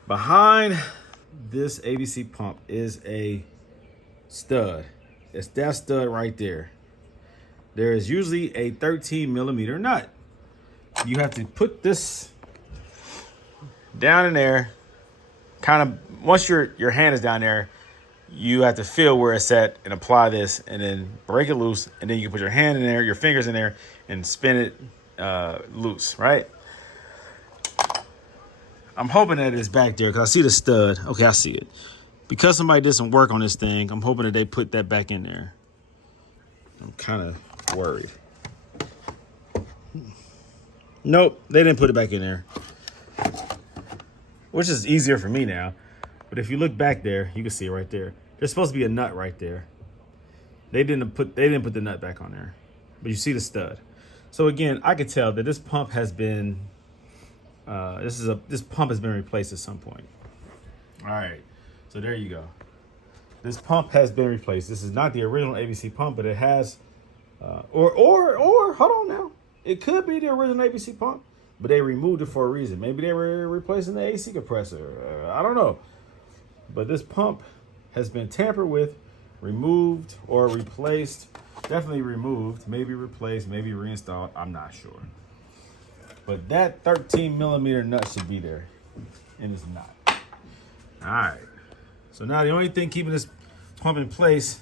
Behind this ABC pump is a stud. It's that stud right there. There is usually a 13 millimeter nut. You have to put this down in there. Kind of, once your hand is down there, you have to feel where it's at and apply this and then break it loose. And then you can put your hand in there, your fingers in there, and spin it loose, right? I'm hoping that it's back there because I see the stud. Okay, I see it. Because somebody did some work on this thing, I'm hoping that they put that back in there. I'm kind of worried. Nope, they didn't put it back in there. Which is easier for me now. But if you look back there, you can see it right there. There's supposed to be a nut right there. They didn't put the nut back on there. But you see the stud. So again, I can tell that this pump has been this pump has been replaced at some point. All right, so there you go. This pump has been replaced. This is not the original ABC pump, but it has, or hold on now. It could be the original ABC pump. but they removed it for a reason. Maybe they were replacing the AC compressor. I don't know. But this pump has been tampered with, removed, or replaced. Definitely removed, maybe replaced, maybe reinstalled. I'm not sure. But that 13 millimeter nut should be there, and it's not. All right. So now the only thing keeping this pump in place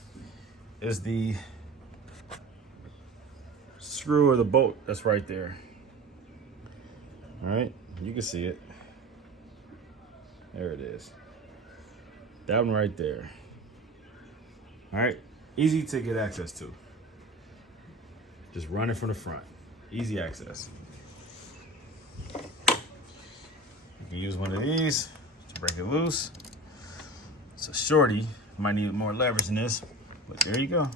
is the screw or the bolt that's right there. All right, you can see it. There it is. That one right there. All right, easy to get access to. Just run it from the front. Easy access. You can use one of these to break it loose. It's a shorty. Might need more leverage than this, but there you go.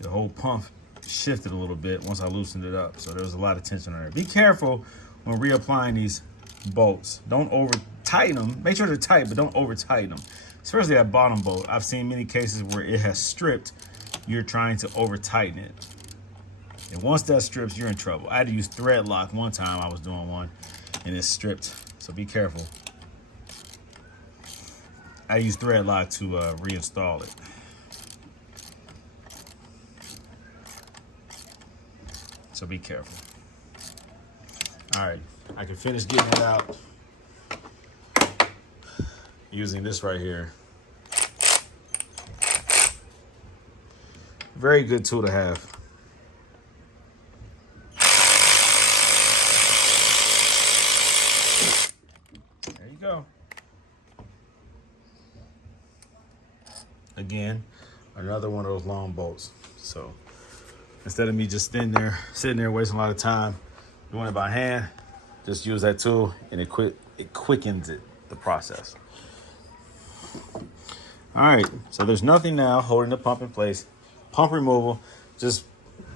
The whole pump shifted a little bit once I loosened it up, so there was a lot of tension on there. Be careful when reapplying these bolts. Don't over tighten them. Make sure they're tight, but don't over tighten them. Especially that bottom bolt. I've seen many cases where it has stripped. You're trying to over tighten it. And once that strips, you're in trouble. I had to use thread lock one time. I was doing one and it stripped. So be careful. I use thread lock to reinstall it. So be careful. All right, I can finish getting it out using this right here. Very good tool to have. There you go. Again, another one of those long bolts. So instead of me just sitting there wasting a lot of time doing it by hand, just use that tool and it quickens the process. All right, so there's nothing now holding the pump in place. Pump removal, just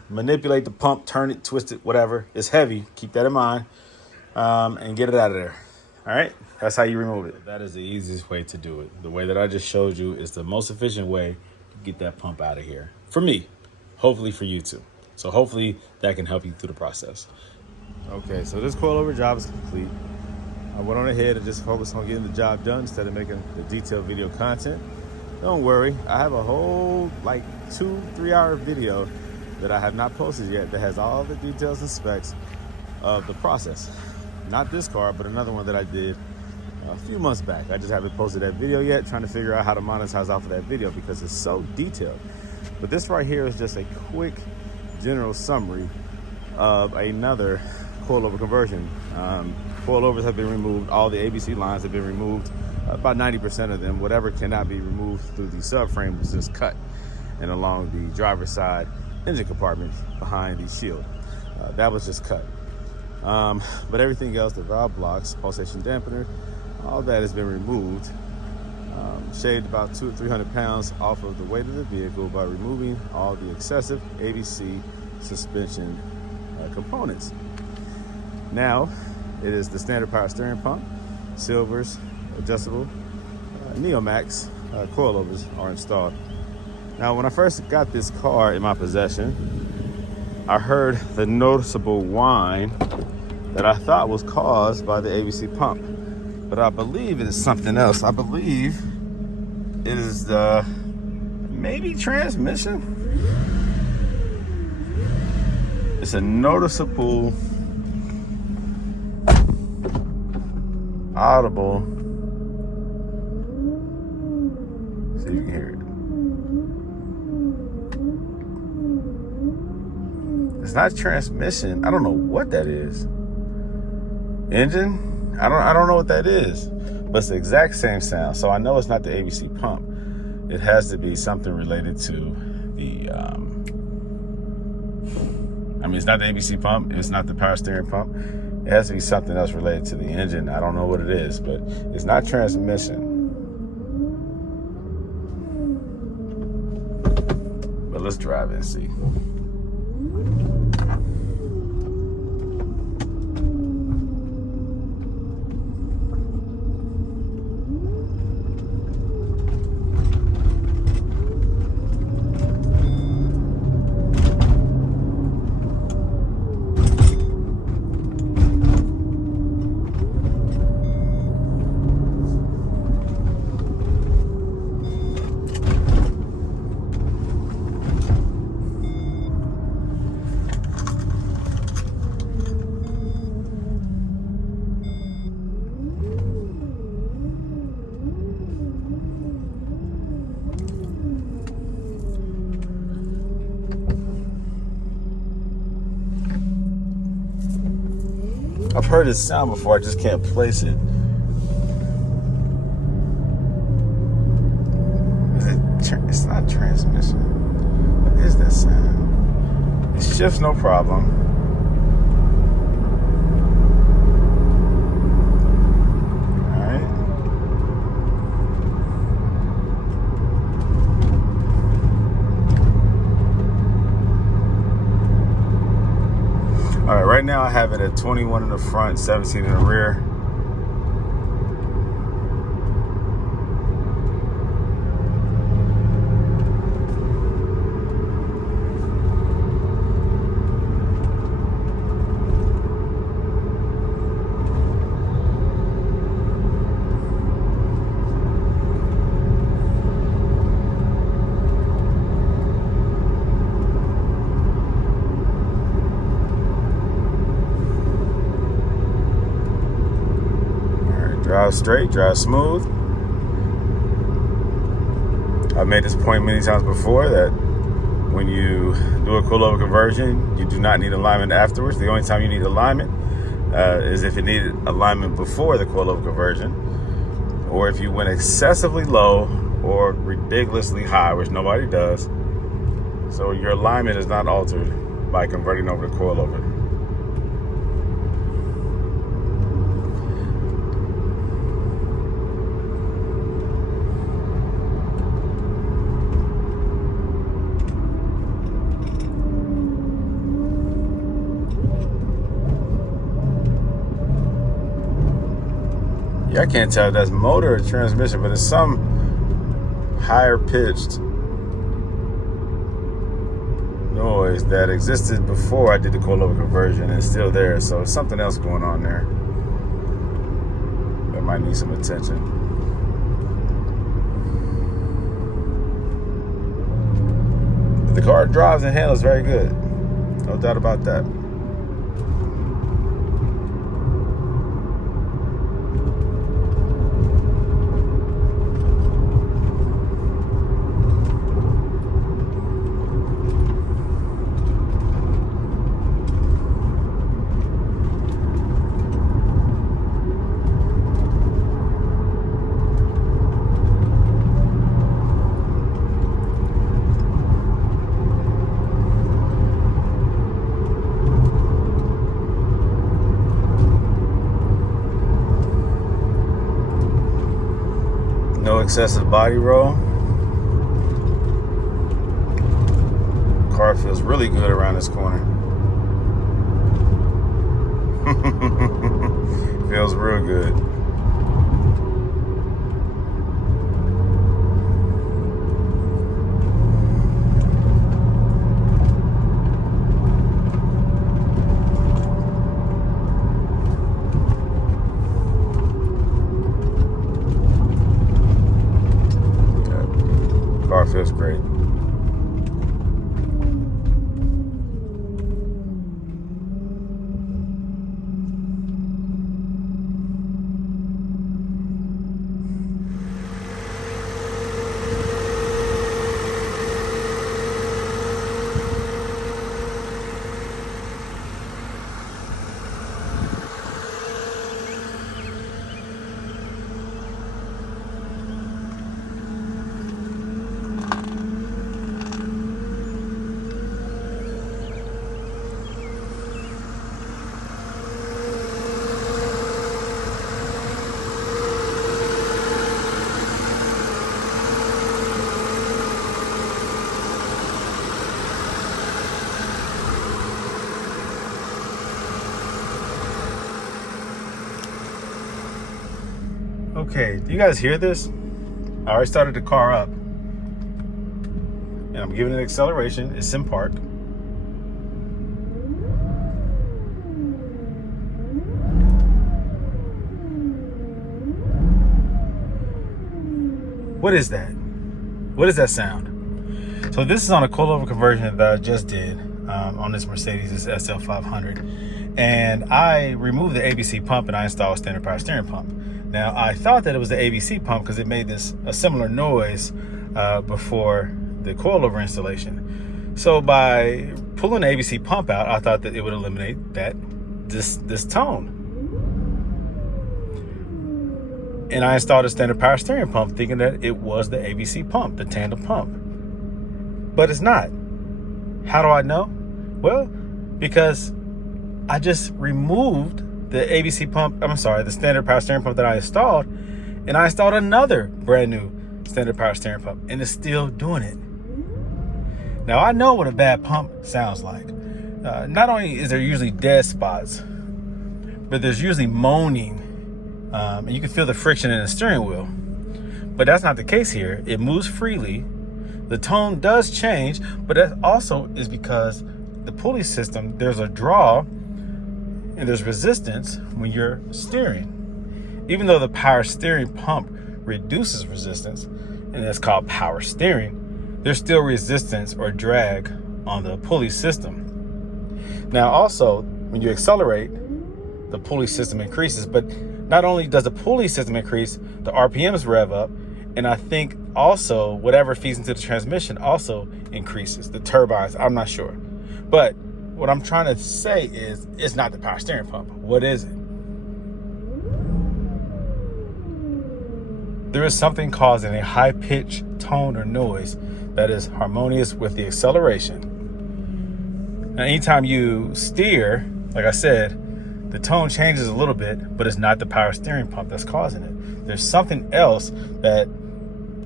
manipulate the pump, turn it, twist it, whatever. It's heavy, keep that in mind, and get it out of there. All right, that's how you remove it. That is the easiest way to do it. The way that I just showed you is the most efficient way to get that pump out of here. For me, hopefully for you too. So hopefully that can help you through the process. Okay, so this coilover job is complete. I went on ahead and just focused on getting the job done instead of making the detailed video content. Don't worry, I have a whole like 2-3 hour video that I have not posted yet that has all the details and specs of the process. Not this car, but another one that I did a few months back. I just haven't posted that video yet, trying to figure out how to monetize off of that video because it's so detailed. But this right here is just a quick general summary of another coilover conversion. Coilovers have been removed. All the ABC lines have been removed. About 90% of them. Whatever cannot be removed through the subframe was just cut. And along the driver's side engine compartment behind the shield, that was just cut. But everything else, the valve blocks, pulsation dampener, all that has been removed. Shaved about 200 or 300 pounds off of the weight of the vehicle by removing all the excessive ABC suspension components. Now, it is the standard power steering pump, silvers, adjustable, Neomax coilovers are installed. Now, when I first got this car in my possession, I heard the noticeable whine that I thought was caused by the ABC pump. But I believe it is something else. I believe it is the maybe transmission. It's a noticeable, audible. See if you can hear it. It's not transmission. I don't know what that is. Engine? I don't know what that is, but it's the exact same sound. So I know it's not the ABC pump. It has to be something related to the, it's not the ABC pump. It's not the power steering pump. It has to be something else related to the engine. I don't know what it is, but it's not transmission. But let's drive it and see. I've heard this sound before, I just can't place it. It's not transmission. What is that sound? It shifts, no problem. All right, right now I have it at 21 in the front, 17 in the rear. Drive straight, drive smooth. I've made this point many times before that when you do a coilover conversion, you do not need alignment afterwards. The only time you need alignment is if it needed alignment before the coilover conversion, or if you went excessively low or ridiculously high, which nobody does. So your alignment is not altered by converting over to coilover. Yeah, I can't tell if that's motor or transmission, but it's some higher pitched noise that existed before I did the coilover conversion and it's still there. So it's something else going on there that might need some attention. But the car drives and handles very good. No doubt about that. No excessive body roll. Car feels really good around this corner. Feels real good. Car feels great. Okay, do you guys hear this? I already started the car up. And I'm giving it acceleration. It's in park. What is that? What is that sound? So this is on a coilover conversion that I just did on this Mercedes, this SL500. And I removed the ABC pump and I installed a standard power steering pump. Now, I thought that it was the ABC pump because it made a similar noise before the coilover installation. So by pulling the ABC pump out, I thought that it would eliminate this tone. And I installed a standard power steering pump thinking that it was the ABC pump, the tandem pump. But it's not. How do I know? Well, because I just removed the ABC pump, the standard power steering pump that I installed, and I installed another brand new standard power steering pump, and it's still doing it. Now, I know what a bad pump sounds like. Not only is there usually dead spots, but there's usually moaning, and you can feel the friction in the steering wheel. But that's not the case here. It moves freely. The tone does change, but that also is because the pulley system, there's a draw and there's resistance when you're steering. Even though the power steering pump reduces resistance, and that's called power steering, there's still resistance or drag on the pulley system. Now also, when you accelerate, the pulley system increases, but not only does the pulley system increase, the RPMs rev up, and I think also whatever feeds into the transmission also increases. The turbines, I'm not sure. But what I'm trying to say is it's not the power steering pump. What is it? There is something causing a high-pitched tone or noise that is harmonious with the acceleration. Now, anytime you steer, like I said, the tone changes a little bit, but it's not the power steering pump that's causing it. There's something else that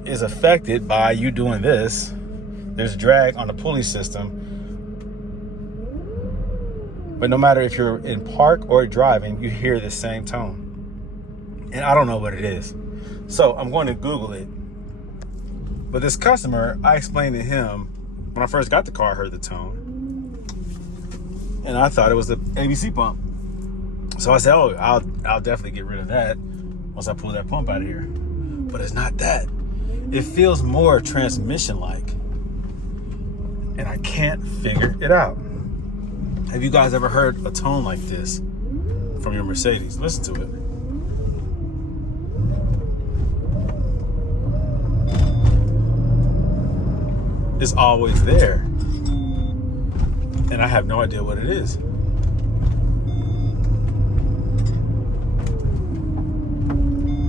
is affected by you doing this. There's drag on the pulley system. But no matter if you're in park or driving, you hear the same tone. And I don't know what it is. So I'm going to Google it. But this customer, I explained to him, when I first got the car, I heard the tone. And I thought it was the ABC pump. So I said, oh, I'll definitely get rid of that once I pull that pump out of here. But it's not that. It feels more transmission-like. And I can't figure it out. Have you guys ever heard a tone like this from your Mercedes? Listen to it. It's always there. And I have no idea what it is.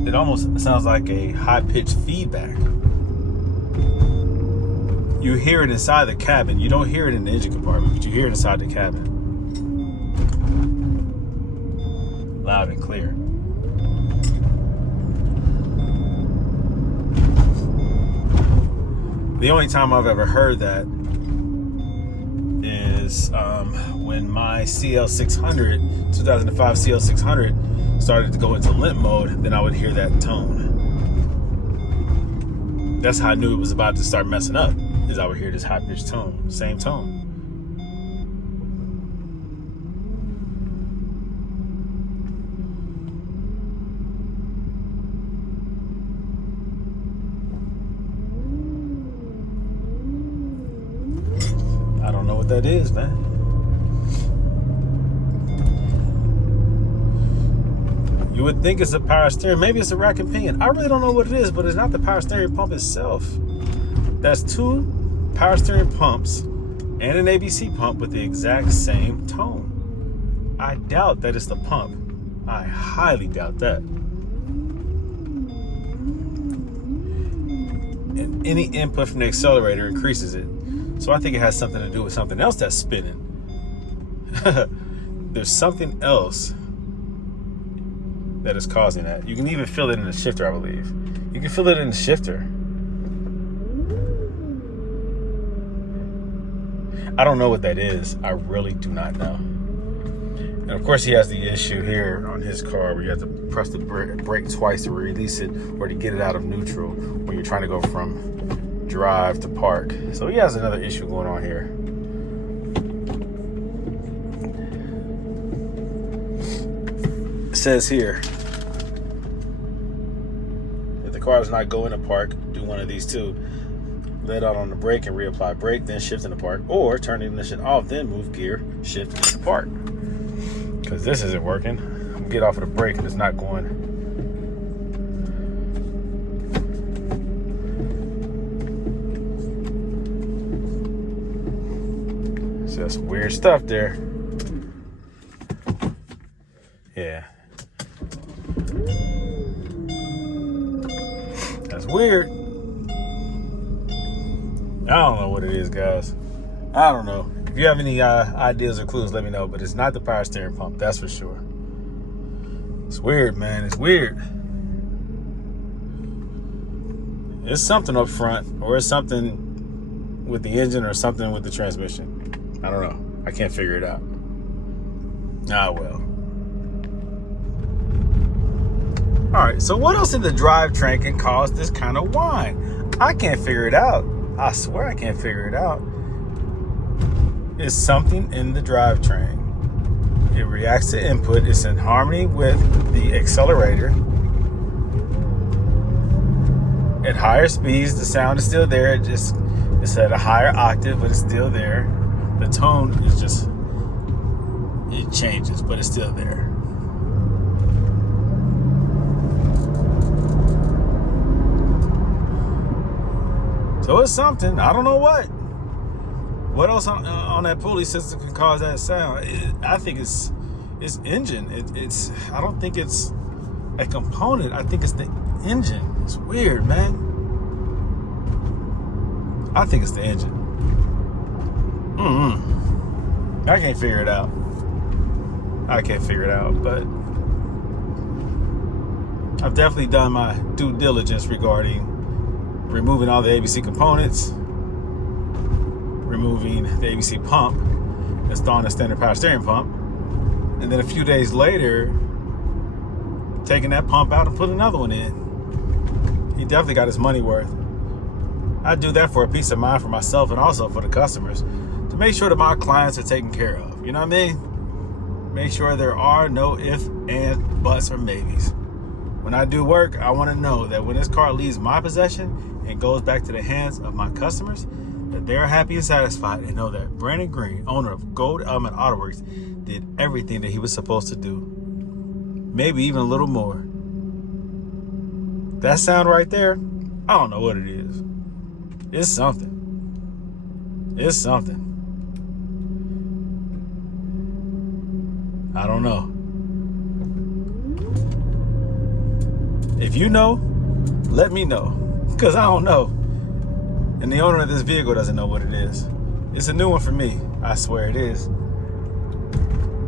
It almost sounds like a high-pitched feedback. You hear it inside the cabin. You don't hear it in the engine compartment, but you hear it inside the cabin. Loud and clear. The only time I've ever heard that is when my CL600, 2005 CL600, started to go into limp mode, then I would hear that tone. That's how I knew it was about to start messing up, is I would hear this high-pitched tone, same tone. I don't know what that is, man. You would think it's a power steering. Maybe it's a rack and pinion. I really don't know what it is, but it's not the power steering pump itself. That's two power steering pumps and an ABC pump with the exact same tone. I doubt that it's the pump. I highly doubt that. And any input from the accelerator increases it. So I think it has something to do with something else that's spinning. There's something else that is causing that. You can even feel it in the shifter, I believe. You can feel it in the shifter. I don't know what that is. I really do not know. And of course he has the issue here on his car where you have to press the brake twice to release it or to get it out of neutral when you're trying to go from drive to park. So he has another issue going on here. It says here, if the car does not go into park, do one of these two. Let out on the brake and reapply brake, then shift into park, or turn the ignition off, then move gear, shift into park. Because this isn't working. I'm gonna get off of the brake and it's not going. So that's weird stuff there. Yeah. weird. I don't know what it is, guys. I don't know. If you have any ideas or clues, let me know. But it's not the power steering pump, that's for sure. It's weird, man. It's weird. It's something up front, or it's something with the engine, or something with the transmission. I don't know. I can't figure it out. Ah, well. All right, so what else in the drivetrain can cause this kind of whine? I can't figure it out. I swear I can't figure it out. It's something in the drivetrain. It reacts to input. It's in harmony with the accelerator. At higher speeds, the sound is still there. It's at a higher octave, but it's still there. The tone is just, it changes, but it's still there. So it's something. I don't know what. What else on that pulley system can cause that sound? I think it's engine. I don't think it's a component. I think it's the engine. It's weird, man. I think it's the engine. I can't figure it out. But I've definitely done my due diligence regarding removing all the ABC components, removing the ABC pump, installing a standard power steering pump, and then a few days later, taking that pump out and putting another one in. He definitely got his money worth. I do that for a peace of mind for myself and also for the customers, to make sure that my clients are taken care of. You know what I mean? Make sure there are no ifs, ands, buts, or maybes. When I do work, I want to know that when this car leaves my possession and goes back to the hands of my customers, that they're happy and satisfied, and know that Brandon Green, owner of Gold Element Autoworks, did everything that he was supposed to do. Maybe even a little more. That sound right there, I don't know what it is. It's something. It's something. I don't know. If you know, let me know, because I don't know. And the owner of this vehicle doesn't know what it is. It's a new one for me. I swear it is.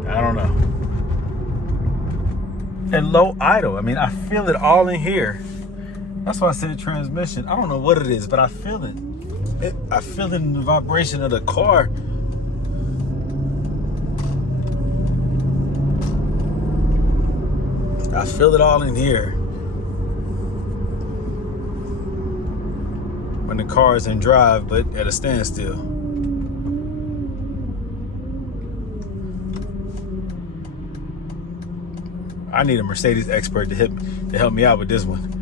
I don't know. And low idle. I mean, I feel it all in here. That's why I said transmission. I don't know what it is, but I feel it. I feel it in the vibration of the car. I feel it all in here. When the car is in drive, but at a standstill. I need a Mercedes expert to help me out with this one.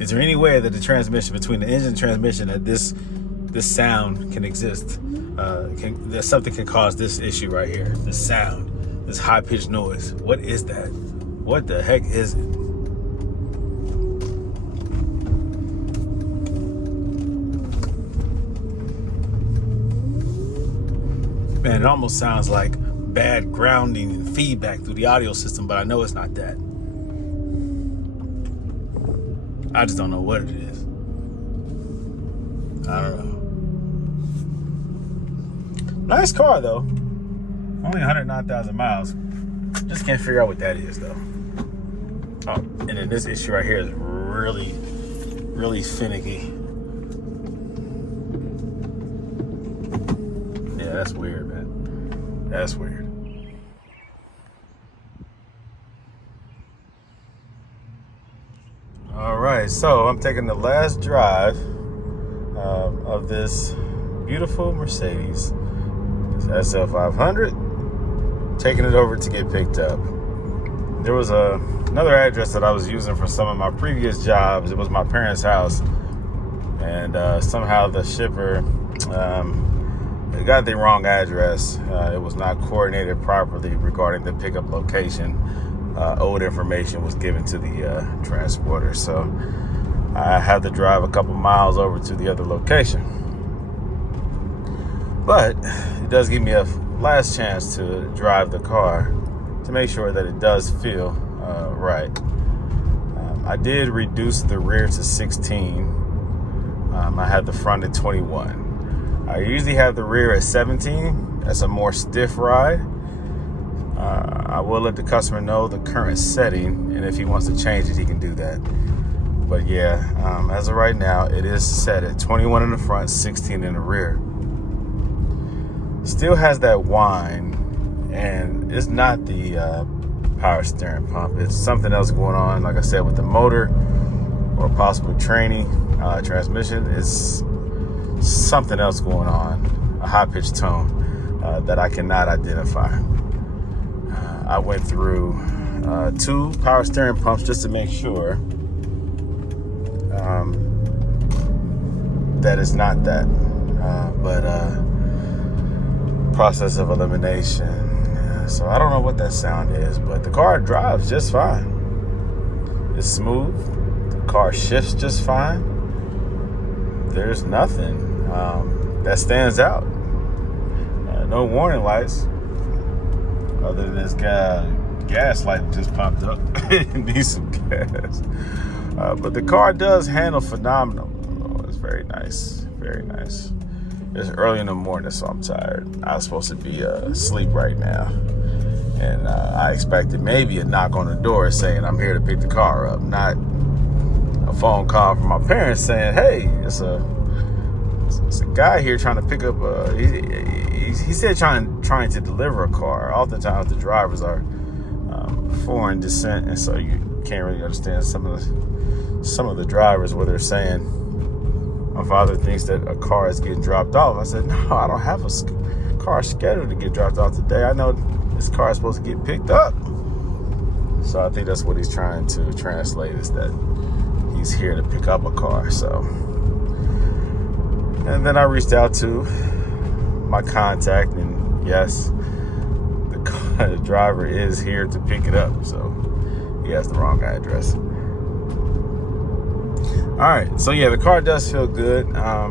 Is there any way that the transmission, between the engine and transmission, that this sound can exist? That something can cause this issue right here, this sound, this high-pitched noise. What is that? What the heck is it? Man, it almost sounds like bad grounding and feedback through the audio system, but I know it's not that. I just don't know what it is. I don't know. Nice car, though. Only 109,000 miles. Just can't figure out what that is, though. Oh, and then this issue right here is really, really finicky. Yeah, that's weird, man. That's weird. All right, so I'm taking the last drive of this beautiful Mercedes, this SL500, taking it over to get picked up. There was another address that I was using for some of my previous jobs. It was my parents' house, and somehow the shipper got the wrong address. It was not coordinated properly regarding the pickup location. Old information was given to the transporter, so I had to drive a couple miles over to the other location. But it does give me a last chance to drive the car to make sure that it does feel right. I did reduce the rear to 16. I had the front at 21. I usually have the rear at 17. That's a more stiff ride. I will let the customer know the current setting, and if he wants to change it, he can do that. But yeah, as of right now, it is set at 21 in the front, 16 in the rear. Still has that whine, and it's not the power steering pump. It's something else going on, like I said, with the motor or possible transmission. It's something else going on, a high-pitched tone that I cannot identify. I went through 2 power steering pumps just to make sure that it's not that. But process of elimination. So I don't know what that sound is, but the car drives just fine. It's smooth. The car shifts just fine. There's nothing that stands out. No warning lights, other than this gas light just popped up. It needs some gas. But the car does handle phenomenal. Oh, it's very nice. Very nice. It's early in the morning, so I'm tired. I was supposed to be asleep right now. And I expected maybe a knock on the door saying I'm here to pick the car up, not a phone call from my parents saying, hey, it's a guy here trying to pick up he said trying to deliver a car. Oftentimes the drivers are foreign descent, and so you can't really understand some of the drivers what they're saying. My father thinks that a car is getting dropped off. I said, no, I don't have a car scheduled to get dropped off today. I know this car is supposed to get picked up. So I think that's what he's trying to translate, is that he's here to pick up a car. So, and then I reached out to my contact, and yes, the driver is here to pick it up. So he has the wrong address. All right, so yeah, the car does feel good. I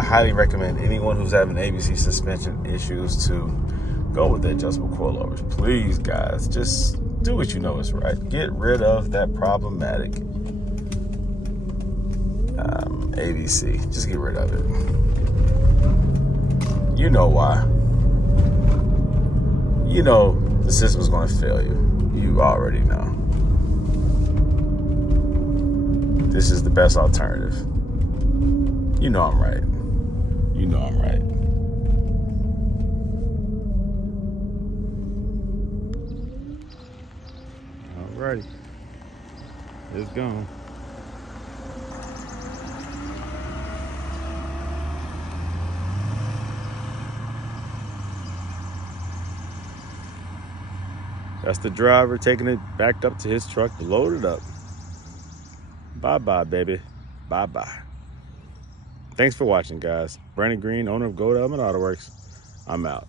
highly recommend anyone who's having ABC suspension issues to go with the adjustable coilovers. Please, guys, just do what you know is right. Get rid of that problematic ABC. Just get rid of it. You know why. You know the system's going to fail you. You already know. This is the best alternative. You know I'm right. You know I'm right. Alrighty. It's gone. That's the driver taking it back up to his truck to load it up. Bye-bye, baby. Bye-bye. Thanks for watching, guys. Brandon Green, owner of Gold Element Autoworks. I'm out.